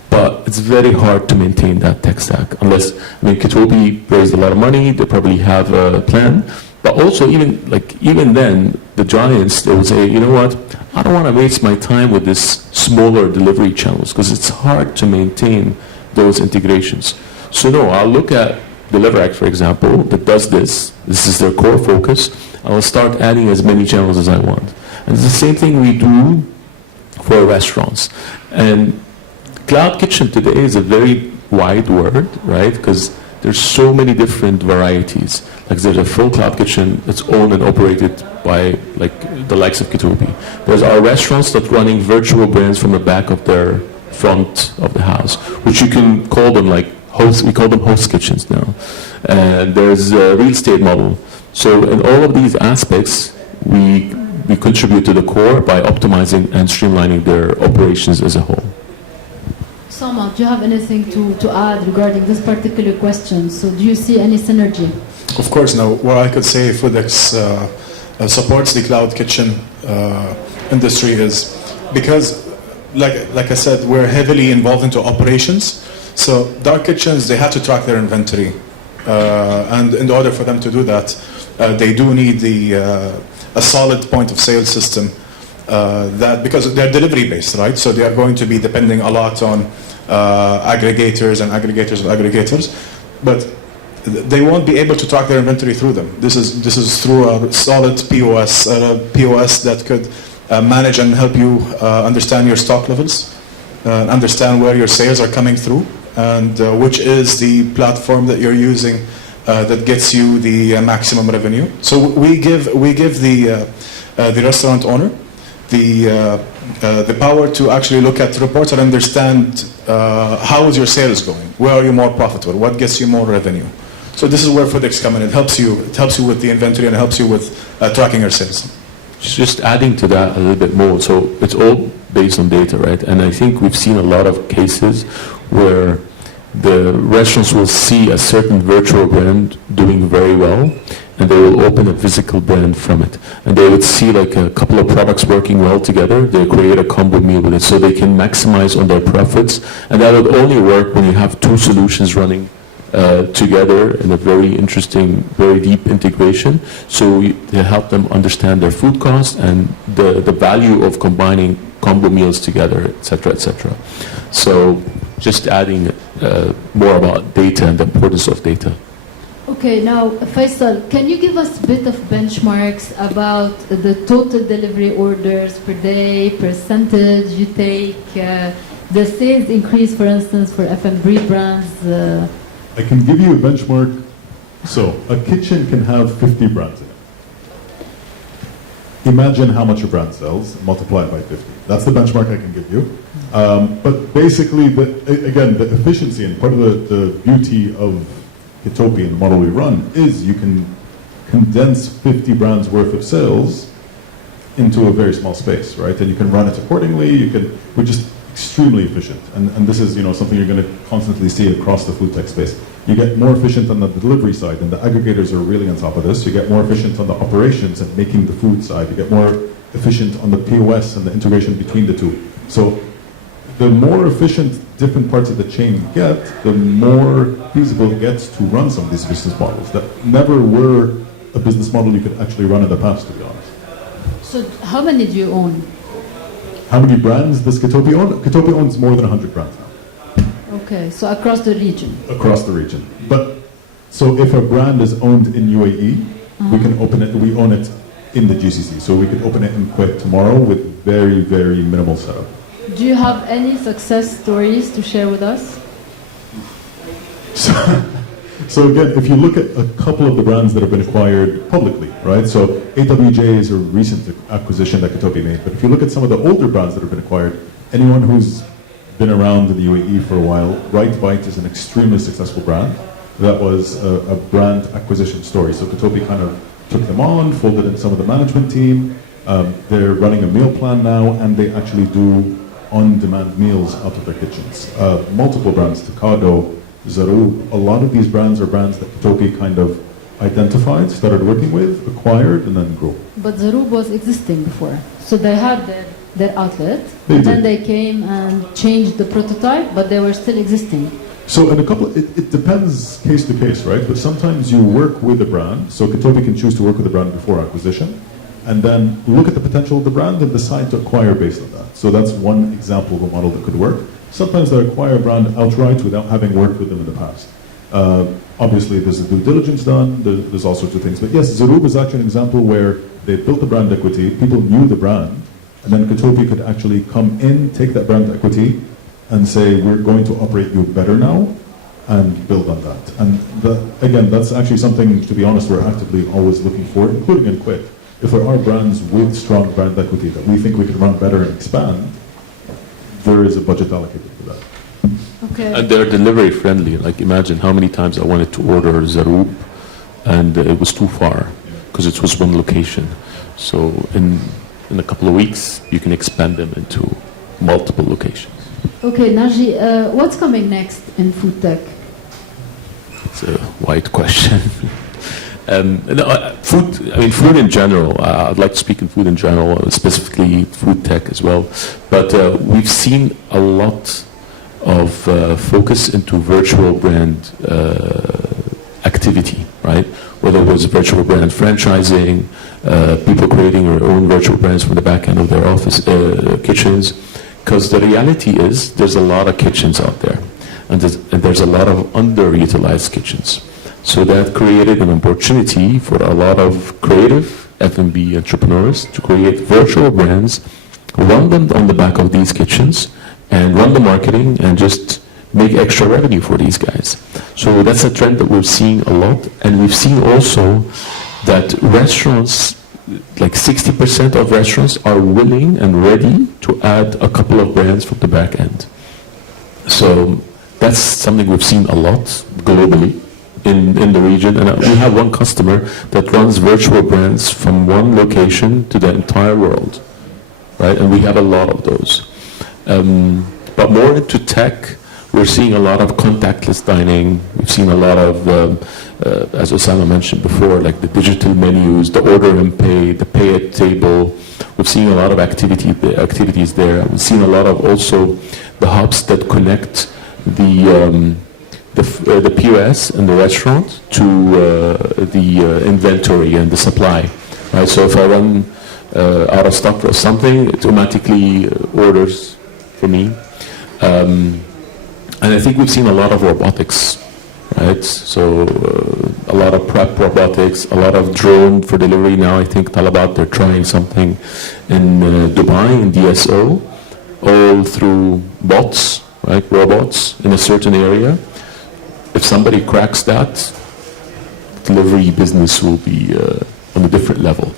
But it's very hard to maintain that tech stack unless, Kitopi raised a lot of money, they probably have a plan. But also even then, the giants, they will say, you know what, I don't want to waste my time with this smaller delivery channels because it's hard to maintain those integrations. So no, I'll look at Deliverect, for example, that does this. This is their core focus. I'll start adding as many channels as I want. And it's the same thing we do for restaurants. And cloud kitchen today is a very wide word, right? Because there's so many different varieties. Like there's a full cloud kitchen that's owned and operated by like the likes of Kitobi. There's our restaurants that running virtual brands from the back of their front of the house, which you can call them like host. We call them host kitchens now. And there's a real estate model. So in all of these aspects, we contribute to the core by optimizing and streamlining their operations as a whole. Sama, do you have anything to add regarding this particular question? So do you see any synergy? Of course, no. What I could say FoodX supports the cloud kitchen industry is because, like I said, we're heavily involved into operations. So dark kitchens, they have to track their inventory. And in order for them to do that, they do need a solid point of sale system that, because they're delivery based, right? So they are going to be depending a lot on aggregators and aggregators, but they won't be able to track their inventory through them. This is through a solid POS, POS that could manage and help you understand your stock levels, understand where your sales are coming through, and which is the platform that you're using that gets you the maximum revenue. So we give the restaurant owner the power to actually look at reports and understand how is your sales going, where are you more profitable, what gets you more revenue. So this is where FoodX comes in. It helps you with the inventory and it helps you with tracking your sales. Just adding to that a little bit more. So it's all based on data, right? And I think we've seen a lot of cases where the restaurants will see a certain virtual brand doing very well, and they will open a physical brand from it. And they would see like a couple of products working well together, they create a combo meal with it so they can maximize on their profits. And that would only work when you have two solutions running together in a very interesting, very deep integration. So to help them understand their food costs and the value of combining combo meals together, etc., etc. So just adding more about data and the importance of data. Okay, now Faisal, can you give us a bit of benchmarks about the total delivery orders per day, percentage you take, the sales increase, for instance, for F&B brands? I can give you a benchmark. So a kitchen can have 50 brands in it. Imagine how much your brand sells, multiply it by 50. That's the benchmark I can give you. But basically, again, the efficiency and part of the beauty of Kitopi and the model we run is you can condense 50 brands worth of sales into a very small space, right? And you can run it accordingly. We're just extremely efficient, and this is something you're going to constantly see across the food tech space. You get more efficient on the delivery side, and the aggregators are really on top of this. You get more efficient on the operations and making the food side. You get more efficient on the POS and the integration between the two. So the more efficient different parts of the chain get, the more feasible it gets to run some of these business models that never were a business model you could actually run in the past, to be honest. So how many do you own? How many brands does Kitopi own? Kitopi owns more than 100 brands now. Okay, so across the region. Across the region. But, so if a brand is owned in UAE, we can open it, we own it in the GCC. So we could open it in Kuwait tomorrow with very, very minimal setup. Do you have any success stories to share with us? So again, if you look at a couple of the brands that have been acquired publicly, right? So AWJ is a recent acquisition that Kitopi made. But if you look at some of the older brands that have been acquired, anyone who's been around in the UAE for a while, Right Bite is an extremely successful brand. That was a brand acquisition story. So Kitopi kind of took them on, folded in some of the management team. They're running a meal plan now, and they actually do on-demand meals out of their kitchens. Multiple brands, Tocado, Zarub, a lot of these brands are brands that Kitopi kind of identified, started working with, acquired, and then grew. But Zarub was existing before, so they had their outlet, and then they came and changed the prototype, but they were still existing. So in a couple, it depends case to case, right? But sometimes you work with a brand, so Kitopi can choose to work with a brand before acquisition, and then look at the potential of the brand and decide to acquire based on that. So that's one example of a model that could work. Sometimes they acquire a brand outright without having worked with them in the past. Obviously, there's a due diligence done, there's all sorts of things. But yes, Zarub is actually an example where they built the brand equity, people knew the brand, and then Kitopi could actually come in, take that brand equity, and say, we're going to operate you better now, and build on that. And again, that's actually something, to be honest, we're actively always looking for, including in Kuwait. If there are brands with strong brand equity that we think we can run better and expand, there is a budget allocated for that. Okay. And they're delivery friendly. Like imagine how many times I wanted to order Zaroub and it was too far because it was one location. So in a couple of weeks, you can expand them into multiple locations. Okay, Naji, what's coming next in food tech? It's a wide question. Food in general. I'd like to speak in food in general, specifically food tech as well. But we've seen a lot of focus into virtual brand activity, right? Whether it was virtual brand franchising, people creating their own virtual brands from the back end of their office kitchens. Because the reality is there's a lot of kitchens out there, and there's a lot of underutilized kitchens. So that created an opportunity for a lot of creative F&B entrepreneurs to create virtual brands, run them on the back of these kitchens, and run the marketing and just make extra revenue for these guys. So that's a trend that we're seeing a lot, and we've seen also that restaurants, like 60% of restaurants are willing and ready to add a couple of brands from the back end. So that's something we've seen a lot globally in the region. And we have one customer that runs virtual brands from one location to the entire world, right? And we have a lot of those. But more into tech, we're seeing a lot of contactless dining. We've seen a lot of, as Osama mentioned before, like the digital menus, the order and pay, the pay at table. We've seen a lot of activities there. We've seen a lot of also the hubs that connect the POS in the restaurant to the inventory and the supply. Right? So if I run out of stock or something, it automatically orders for me. And I think we've seen a lot of robotics, right? So a lot of prep robotics, a lot of drone for delivery now. I think Talabat, they're trying something in Dubai, in DSO, all through bots, right? Robots in a certain area. If somebody cracks that, delivery business will be on a different level.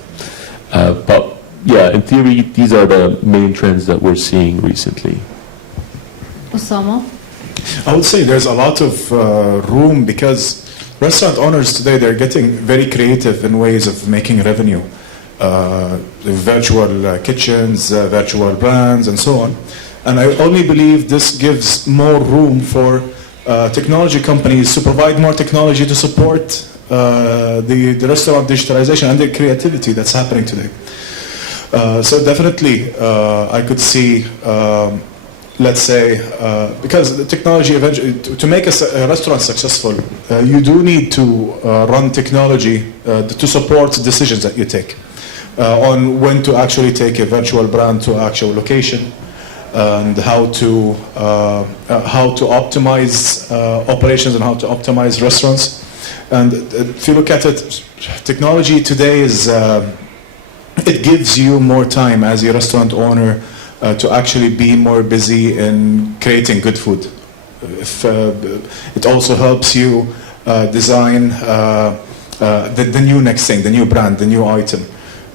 But yeah, in theory, these are the main trends that we're seeing recently. Osama? I would say there's a lot of room because restaurant owners today, they're getting very creative in ways of making revenue. Virtual kitchens, virtual brands, and so on. And I only believe this gives more room for technology companies to provide more technology to support the restaurant digitalization and the creativity that's happening today. So definitely, I could see, let's say, because the technology eventually, to make a restaurant successful, you do need to run technology to support decisions that you take on when to actually take a virtual brand to actual location, and how to optimize operations and how to optimize restaurants. And if you look at it, technology today is it gives you more time as a restaurant owner to actually be more busy in creating good food. It also helps you design the new next thing, the new brand, the new item.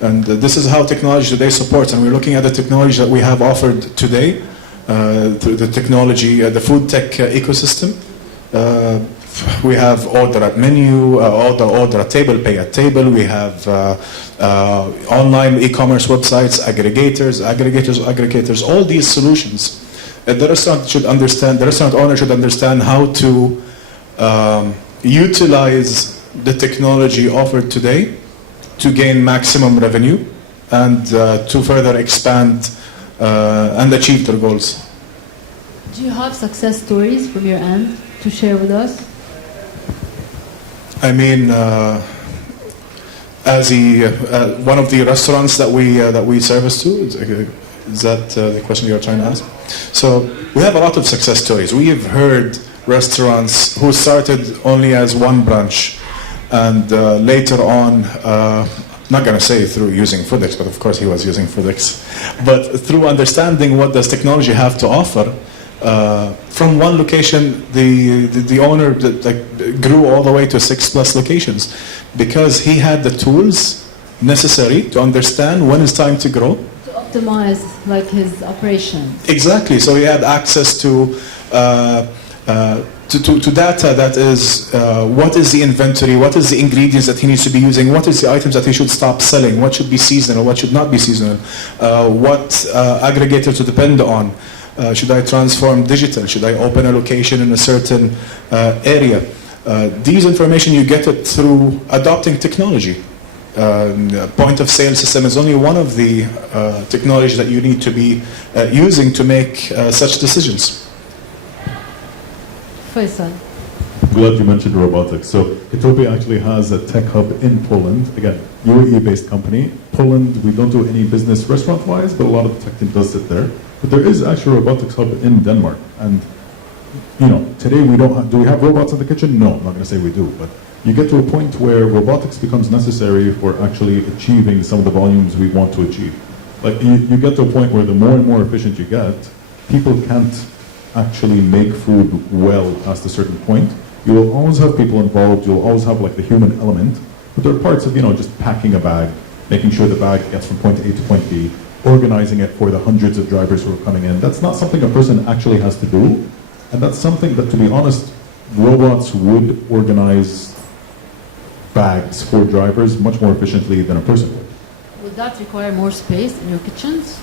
And this is how technology today supports. And we're looking at the technology that we have offered today through the technology, the food tech ecosystem. We have order at menu, order at table, pay at table. We have online e-commerce websites, aggregators, all these solutions. The restaurant should understand, the restaurant owner should understand how to utilize the technology offered today to gain maximum revenue and to further expand and achieve their goals. Do you have success stories from your end to share with us? I mean, as one of the restaurants that we service to, is that the question you're trying to ask? So we have a lot of success stories. We have heard restaurants who started only as one branch, and later on, not going to say through using Foodix, but of course he was using Foodix, but through understanding what does technology have to offer, from one location, the owner grew all the way to 6+ locations because he had the tools necessary to understand when it's time to grow. To optimize like his operation. Exactly. So he had access to data that is what is the inventory, what is the ingredients that he needs to be using, what is the items that he should stop selling, what should be seasonal, what should not be seasonal, what aggregator to depend on. Should I transform digital? Should I open a location in a certain area? These information you get it through adopting technology. Point of sale system is only one of the technologies that you need to be using to make such decisions. Faisal. Glad you mentioned robotics. So Kitopi actually has a tech hub in Poland. Again, UAE-based company. Poland, we don't do any business restaurant-wise, but a lot of the tech team does sit there. But there is actually a robotics hub in Denmark. And, today we don't have, do we have robots in the kitchen? No, I'm not going to say we do. But you get to a point where robotics becomes necessary for actually achieving some of the volumes we want to achieve. Like you get to a point where the more and more efficient you get, people can't actually make food well past a certain point. You will always have people involved, you'll always have like the human element, but there are parts of, just packing a bag, making sure the bag gets from point A to point B, organizing it for the hundreds of drivers who are coming in. That's not something a person actually has to do, and that's something that, to be honest, robots would organize bags for drivers much more efficiently than a person would. Would that require more space in your kitchens?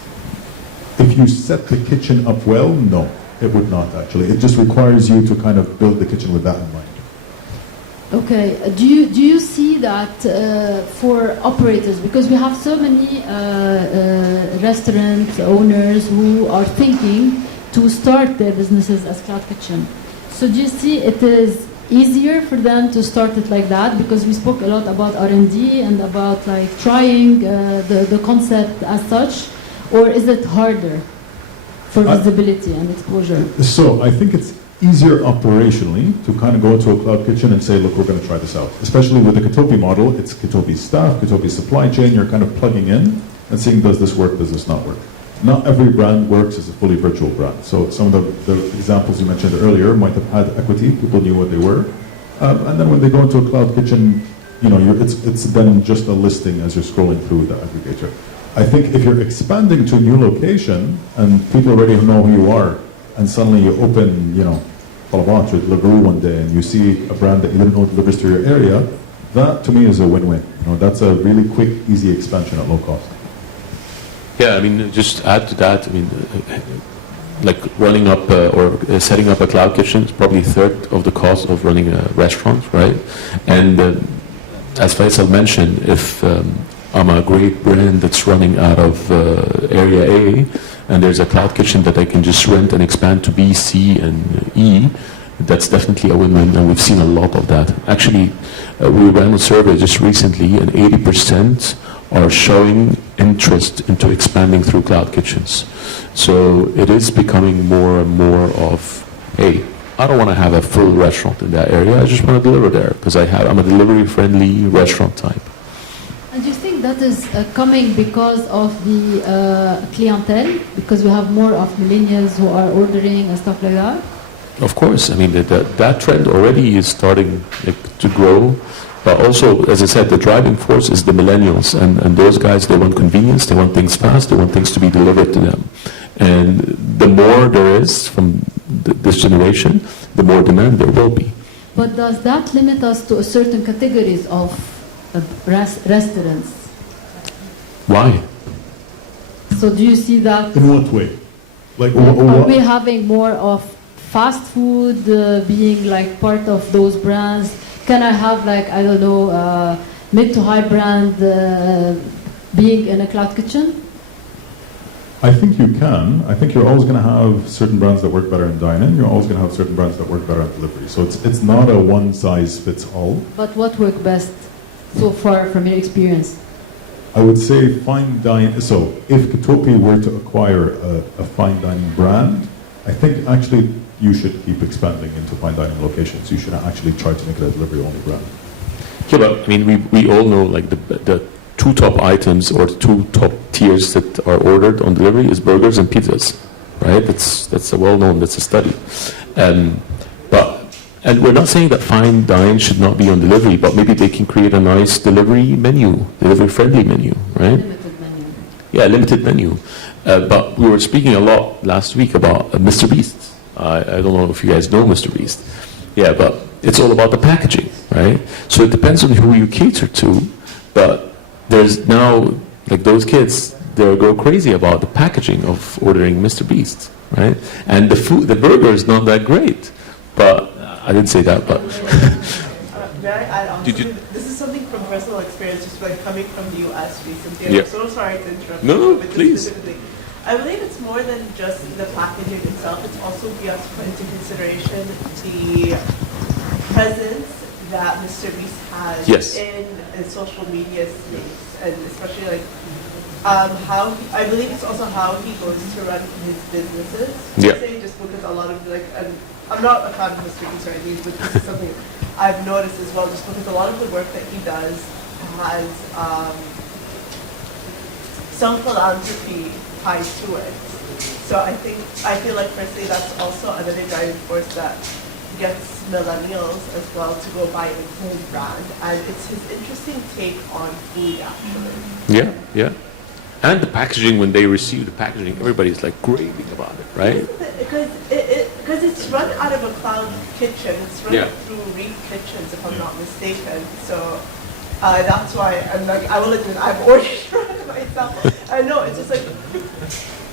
If you set the kitchen up well, no. It would not actually. It just requires you to kind of build the kitchen with that in mind. Okay. Do you see that for operators, because we have so many restaurant owners who are thinking to start their businesses as cloud kitchen. So do you see it is easier for them to start it like that, because we spoke a lot about R&D and about like trying the concept as such, or is it harder for visibility and exposure? So I think it's easier operationally to kind of go to a cloud kitchen and say, look, we're going to try this out. Especially with the Kitopi model, it's Kitopi staff, Kitopi supply chain, you're kind of plugging in and seeing, does this work, does this not work? Not every brand works as a fully virtual brand. So some of the examples you mentioned earlier might have had equity, people knew what they were. And then when they go into a cloud kitchen, it's then just a listing as you're scrolling through the aggregator. I think if you're expanding to a new location and people already know who you are, and suddenly you open, Talabat or Deliveroo one day and you see a brand that you didn't know delivers to your area, that to me is a win-win. That's a really quick, easy expansion at low cost. Yeah, just add to that, like running up or setting up a cloud kitchen is probably a third of the cost of running a restaurant, right? And as Faisal mentioned, if I'm a great brand that's running out of area A, and there's a cloud kitchen that I can just rent and expand to B, C, and E, that's definitely a win-win, and we've seen a lot of that. Actually, we ran a survey just recently, and 80% are showing interest into expanding through cloud kitchens. So it is becoming more and more of, hey, I don't want to have a full restaurant in that area, I just want to deliver there, because I'm a delivery-friendly restaurant type. And do you think that is coming because of the clientele? Because we have more of millennials who are ordering and stuff like that? Of course. That trend already is starting to grow. But also, as I said, the driving force is the millennials. And those guys, they want convenience, they want things fast, they want things to be delivered to them. And the more there is from this generation, the more demand there will be. But does that limit us to a certain categories of restaurants? Why? So do you see that? In what way? Are we having more of fast food being like part of those brands? Can I have mid to high brand being in a cloud kitchen? I think you can. I think you're always going to have certain brands that work better in dine-in. You're always going to have certain brands that work better in delivery. So it's not a one-size-fits-all. But what works best so far from your experience? I would say fine dining. So if Kitopi were to acquire a fine dining brand, I think actually you should keep expanding into fine dining locations. You should actually try to make it a delivery-only brand. Yeah, but we all know the two top items or two top tiers that are ordered on delivery is burgers and pizzas, right? That's a well-known, that's a study. And we're not saying that fine dine should not be on delivery, but maybe they can create a nice delivery menu, delivery-friendly menu, right? Limited menu. Yeah, limited menu. But we were speaking a lot last week about Mr. Beast. I don't know if you guys know Mr. Beast. Yeah, but it's all about the packaging, right? So it depends on who you cater to, but there's now, like those kids, they'll go crazy about the packaging of ordering Mr. Beast, right? And the food, the burger is not that great, but I didn't say that, but May I add on? Did you- This is something from personal experience, just like coming from the US recently. Yeah. I'm so sorry to interrupt No, you, but just please. specifically. I believe it's more than just the packaging itself. It's also we have to put into consideration the presence that Mr. Beast has Yes. in social media space, and especially like how I believe it's also how he goes to run his businesses. Yeah. Say just because a lot of like, I'm not a fan of Mr. Beast or anything, but this is something I've noticed as well. Just because a lot of the work that he does has some philanthropy tied to it. So I feel like personally that's also another driving force that gets millennials as well to go buy into his brand, and it's his interesting take on food actually. yeah, yeah. And the packaging, when they receive the packaging, everybody's like raving about it, right? Because it's run out of a cloud kitchen. It's run Yeah. through Reed Kitchens, if I'm not mistaken. So that's why I'm like, I will admit, I've ordered it myself. I know, it's just like,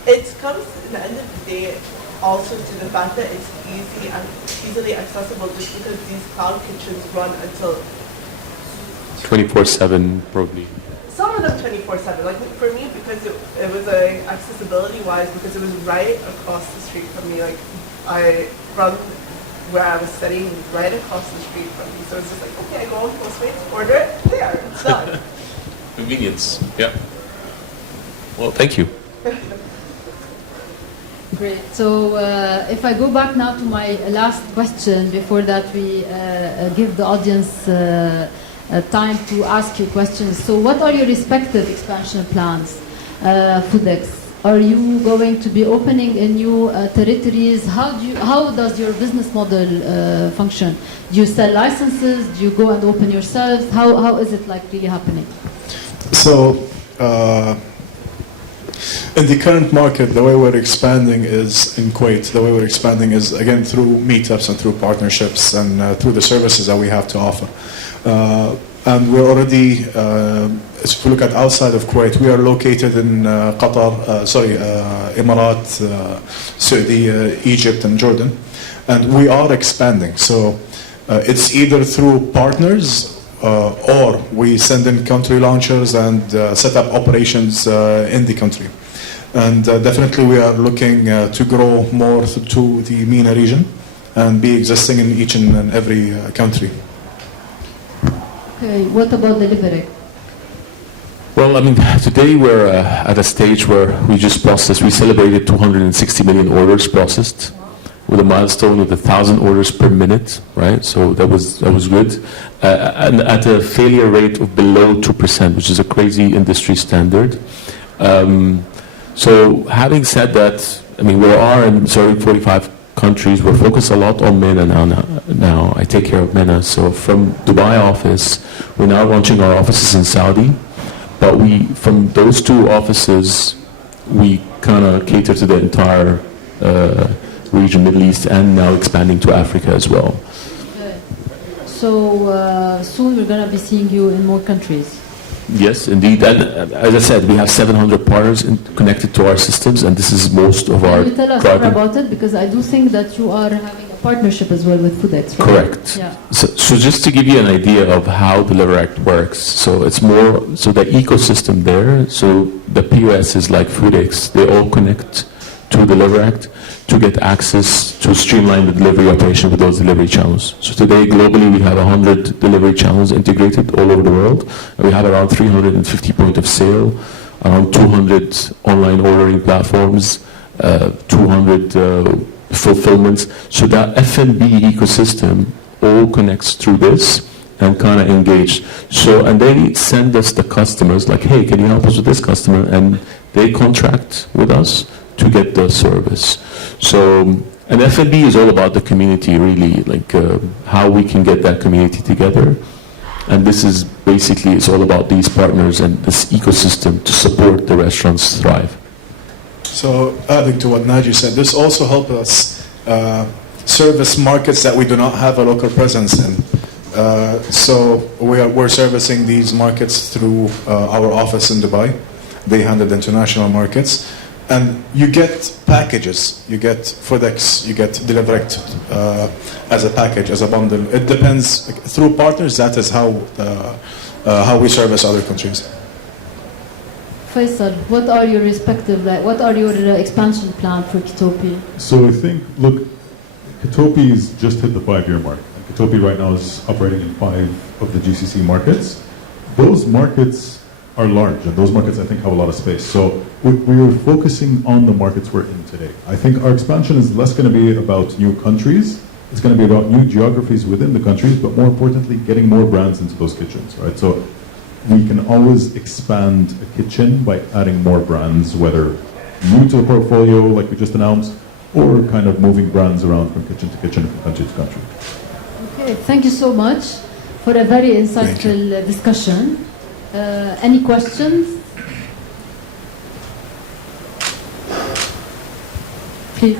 it comes at the end of the day also to the fact that it's easily accessible just because these cloud kitchens run until 24/7, probably. some of them 24/7. Like for me, because it was accessibility wise, because it was right across the street from me. Like from where I was studying, right across the street from me. So it's just like, okay, I go on Postmates, order it, there, it's done. Convenience, yeah. Well, thank you. Great. So if I go back now to my last question, before that we give the audience time to ask you questions. So what are your respective expansion plans, Foodex? Are you going to be opening in new territories? How does your business model function? Do you sell licenses? Do you go and open yourselves? How is it like really happening? So, in the current market, the way we're expanding is in Kuwait. The way we're expanding is again through meetups and through partnerships and through the services that we have to offer. And we're already, if you look at outside of Kuwait, we are located in Qatar, Emirat, Saudi, Egypt, and Jordan, and we are expanding. So it's either through partners or we send in country launchers and set up operations in the country. And definitely we are looking to grow more to the MENA region and be existing in each and every country. Okay. What about delivery? Well, I mean, today we're at a stage where we just processed, we celebrated 260 million orders processed with a milestone of 1,000 orders per minute, right? So that was good. And at a failure rate of below 2%, which is a crazy industry standard. So having said that, I mean, we are in 45 countries. We're focused a lot on MENA now. I take care of MENA. So from Dubai office, we're now launching our offices in Saudi. But from those two offices, we kind of cater to the entire region, Middle East, and now expanding to Africa as well. Okay. So soon we're going to be seeing you in more countries. Yes, indeed. And as I said, we have 700 partners connected to our systems, and this is most of our Can you tell us more about it? Because I do think that you are having a partnership as well with Foodex, right? Correct. Yeah. So just to give you an idea of how DeliverAct works, so it's more, so the ecosystem there, so the POS is like Foodex, they all connect to DeliverAct to get access to streamline the delivery operation with those delivery channels. So today, globally, we have 100 delivery channels integrated all over the world, and we have around 350 point of sale, around 200 online ordering platforms, 200 fulfillments. So that F&B ecosystem all connects through this and kind of engaged. So, and they send us the customers like, hey, can you help us with this customer? And they contract with us to get the service. So, and F&B is all about the community, really, like how we can get that community together. And this is basically, it's all about these partners and this ecosystem to support the restaurants thrive. So adding to what Naji said, this also helps us service markets that we do not have a local presence in. So we're servicing these markets through our office in Dubai. They handle the international markets. And you get packages. You get FedEx, you get Deliverect as a package, as a bundle. It depends. Through partners, that is how we service other countries. Faisal, what are your respective, what are your expansion plan for Kitopi? So I think, look, Kitopi's just hit the 5-year mark. And Kitopi right now is operating in 5 of the GCC markets. Those markets are large, and those markets, I think, have a lot of space. So we're focusing on the markets we're in today. I think our expansion is less going to be about new countries. It's going to be about new geographies within the countries, but more importantly, getting more brands into those kitchens, right? So we can always expand a kitchen by adding more brands, whether new to the portfolio, like we just announced, or kind of moving brands around from kitchen to kitchen, from country to country. Okay, thank you so much for a very insightful discussion. Any questions? Please.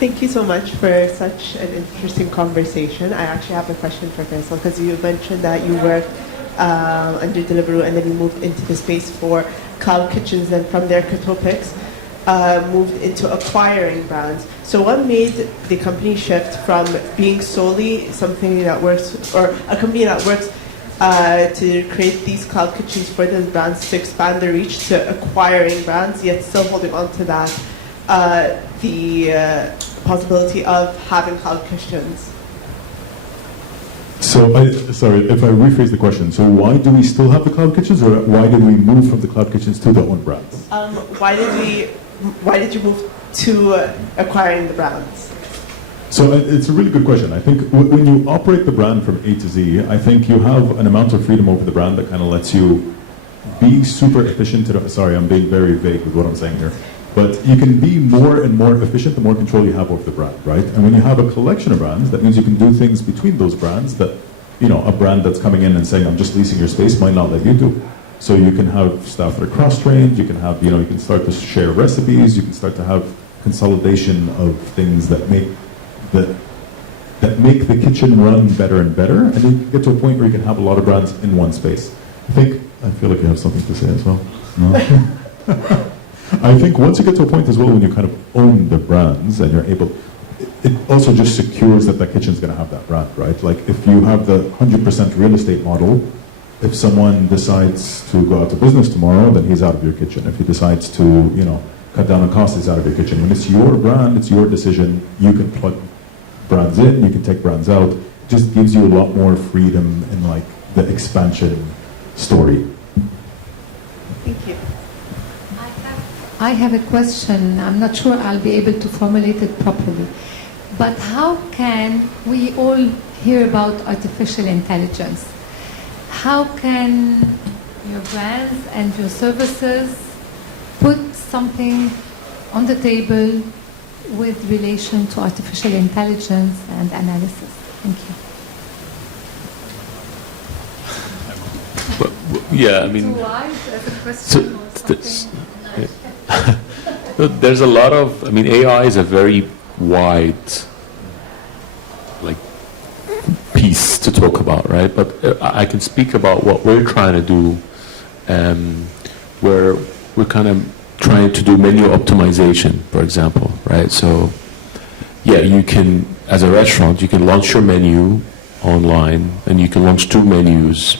Thank you so much for such an interesting conversation. I actually have a question for Faisal, because you mentioned that you worked under Deliveroo and then you moved into the space for cloud kitchens, and from there Kitopics moved into acquiring brands. So what made the company shift from being solely something that works, or a company that works to create these cloud kitchens for those brands to expand their reach, to acquiring brands, yet still holding on to that, the possibility of having cloud kitchens? So, sorry, if I rephrase the question, so why do we still have the cloud kitchens, or why did we move from the cloud kitchens to the own brands? Why did you move to acquiring the brands? So it's a really good question. I think when you operate the brand from A to Z, I think you have an amount of freedom over the brand that kind of lets you be super efficient. Sorry, I'm being very vague with what I'm saying here. But you can be more and more efficient the more control you have over the brand, right? And when you have a collection of brands, that means you can do things between those brands that, you know, a brand that's coming in and saying, I'm just leasing your space, might not let you do. So you can have staff that are cross-trained, you can have, you know, you can start to share recipes, you can start to have consolidation of things that make the kitchen run better and better, and you can get to a point where you can have a lot of brands in one space. I feel like you have something to say as well. No? I think once you get to a point as well when you kind of own the brands and you're able, it also just secures that the kitchen's going to have that brand, right? Like if you have the 100% real estate model, if someone decides to go out of business tomorrow, then he's out of your kitchen. If he decides to, you know, cut down on costs, he's out of your kitchen. When it's your brand, it's your decision. You can plug brands in, you can take brands out. It just gives you a lot more freedom in like the expansion story. Thank you. I have a question. I'm not sure I'll be able to formulate it properly. But how can we all hear about artificial intelligence? How can your brands and your services put something on the table with relation to artificial intelligence and analysis? Thank you. Yeah, I mean, there's a lot of, I mean, AI is a very wide, like, piece to talk about, right? But I can speak about what we're trying to do, where we're kind of trying to do menu optimization, for example, right? So, yeah, you can, as a restaurant, you can launch your menu online, and you can launch 2 menus,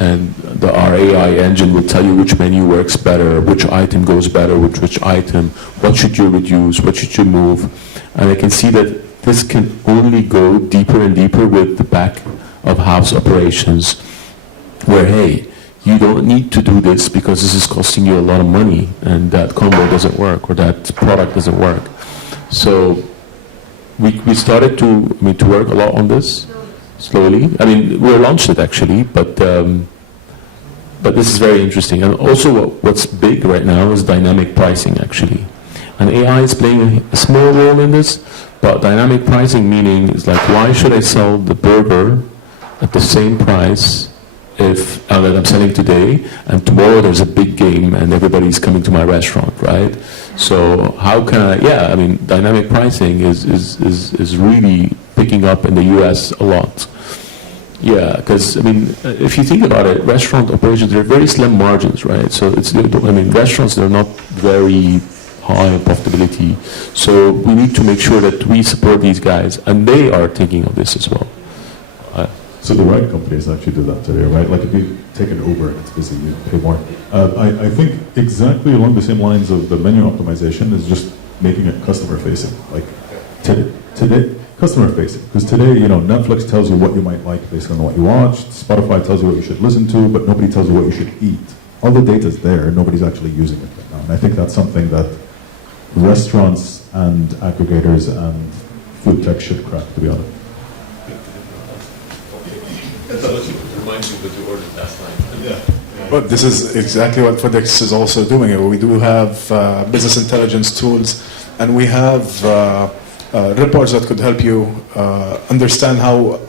and our AI engine will tell you which menu works better, which item goes better with which item, what should you reduce, what should you move. And I can see that this can only go deeper and deeper with the back of house operations, where, hey, you don't need to do this because this is costing you a lot of money, and that combo doesn't work, or that product doesn't work. So we started to work a lot on this. Slowly. I mean, we launched it actually, but but this is very interesting. And also what's big right now is dynamic pricing, actually. And AI is playing a small role in this, but dynamic pricing meaning is like, why should I sell the burger at the same price if that I'm selling today, and tomorrow there's a big game and everybody's coming to my restaurant, right? So how can I, dynamic pricing is really picking up in the US a lot. Yeah, because if you think about it, restaurant operations, they're very slim margins, right? So restaurants, they're not very high in profitability. So we need to make sure that we support these guys, and they are thinking of this as well. So the ride companies actually do that today, right? Like if you take an Uber and it's busy, you pay more. I think exactly along the same lines of the menu optimization is just making it customer facing. Like today customer facing. Because today, Netflix tells you what you might like based on what you watched. Spotify tells you what you should listen to, but nobody tells you what you should eat. All the data is there. Nobody's actually using it right now. And I think that's something that restaurants and aggregators and food tech should crack, to be honest. But this is exactly what FedEx is also doing. We do have business intelligence tools, and we have reports that could help you understand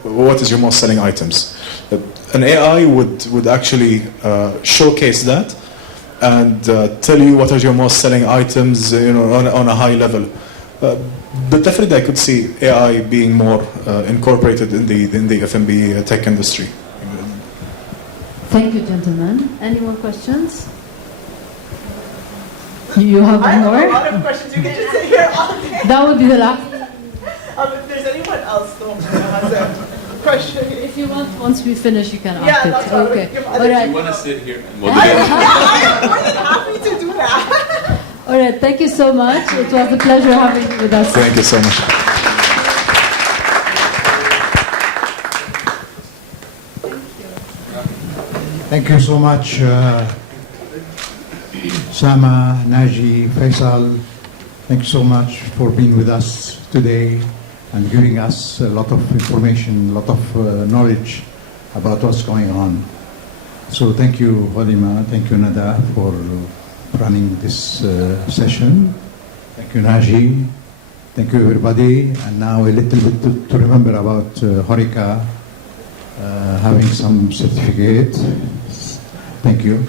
what is your most selling items. An AI would actually showcase that and tell you what are your most selling items, on a high level. But definitely, I could see AI being more incorporated in the F&B tech industry. Thank you, gentlemen. Any more questions? You have I more? have a lot of questions. You can just sit here all day. That would be the last. If there's anyone else though who has a question. If you want, once we finish, you can ask Yeah, it. that's what Okay. All Do right. you want to sit here and Yeah, I'm more than happy to do that. All right. Thank you so much. It was a pleasure having you with us. Thank you so much. Thank you so much, Sama, Naji, Faisal. Thank you so much for being with us today and giving us a lot of information, a lot of knowledge about what's going on. So thank you, Halima. Thank you, Nada, for running this session. Thank you, Naji. Thank you, everybody. And now a little bit to remember about Horika having some certificate. Thank you.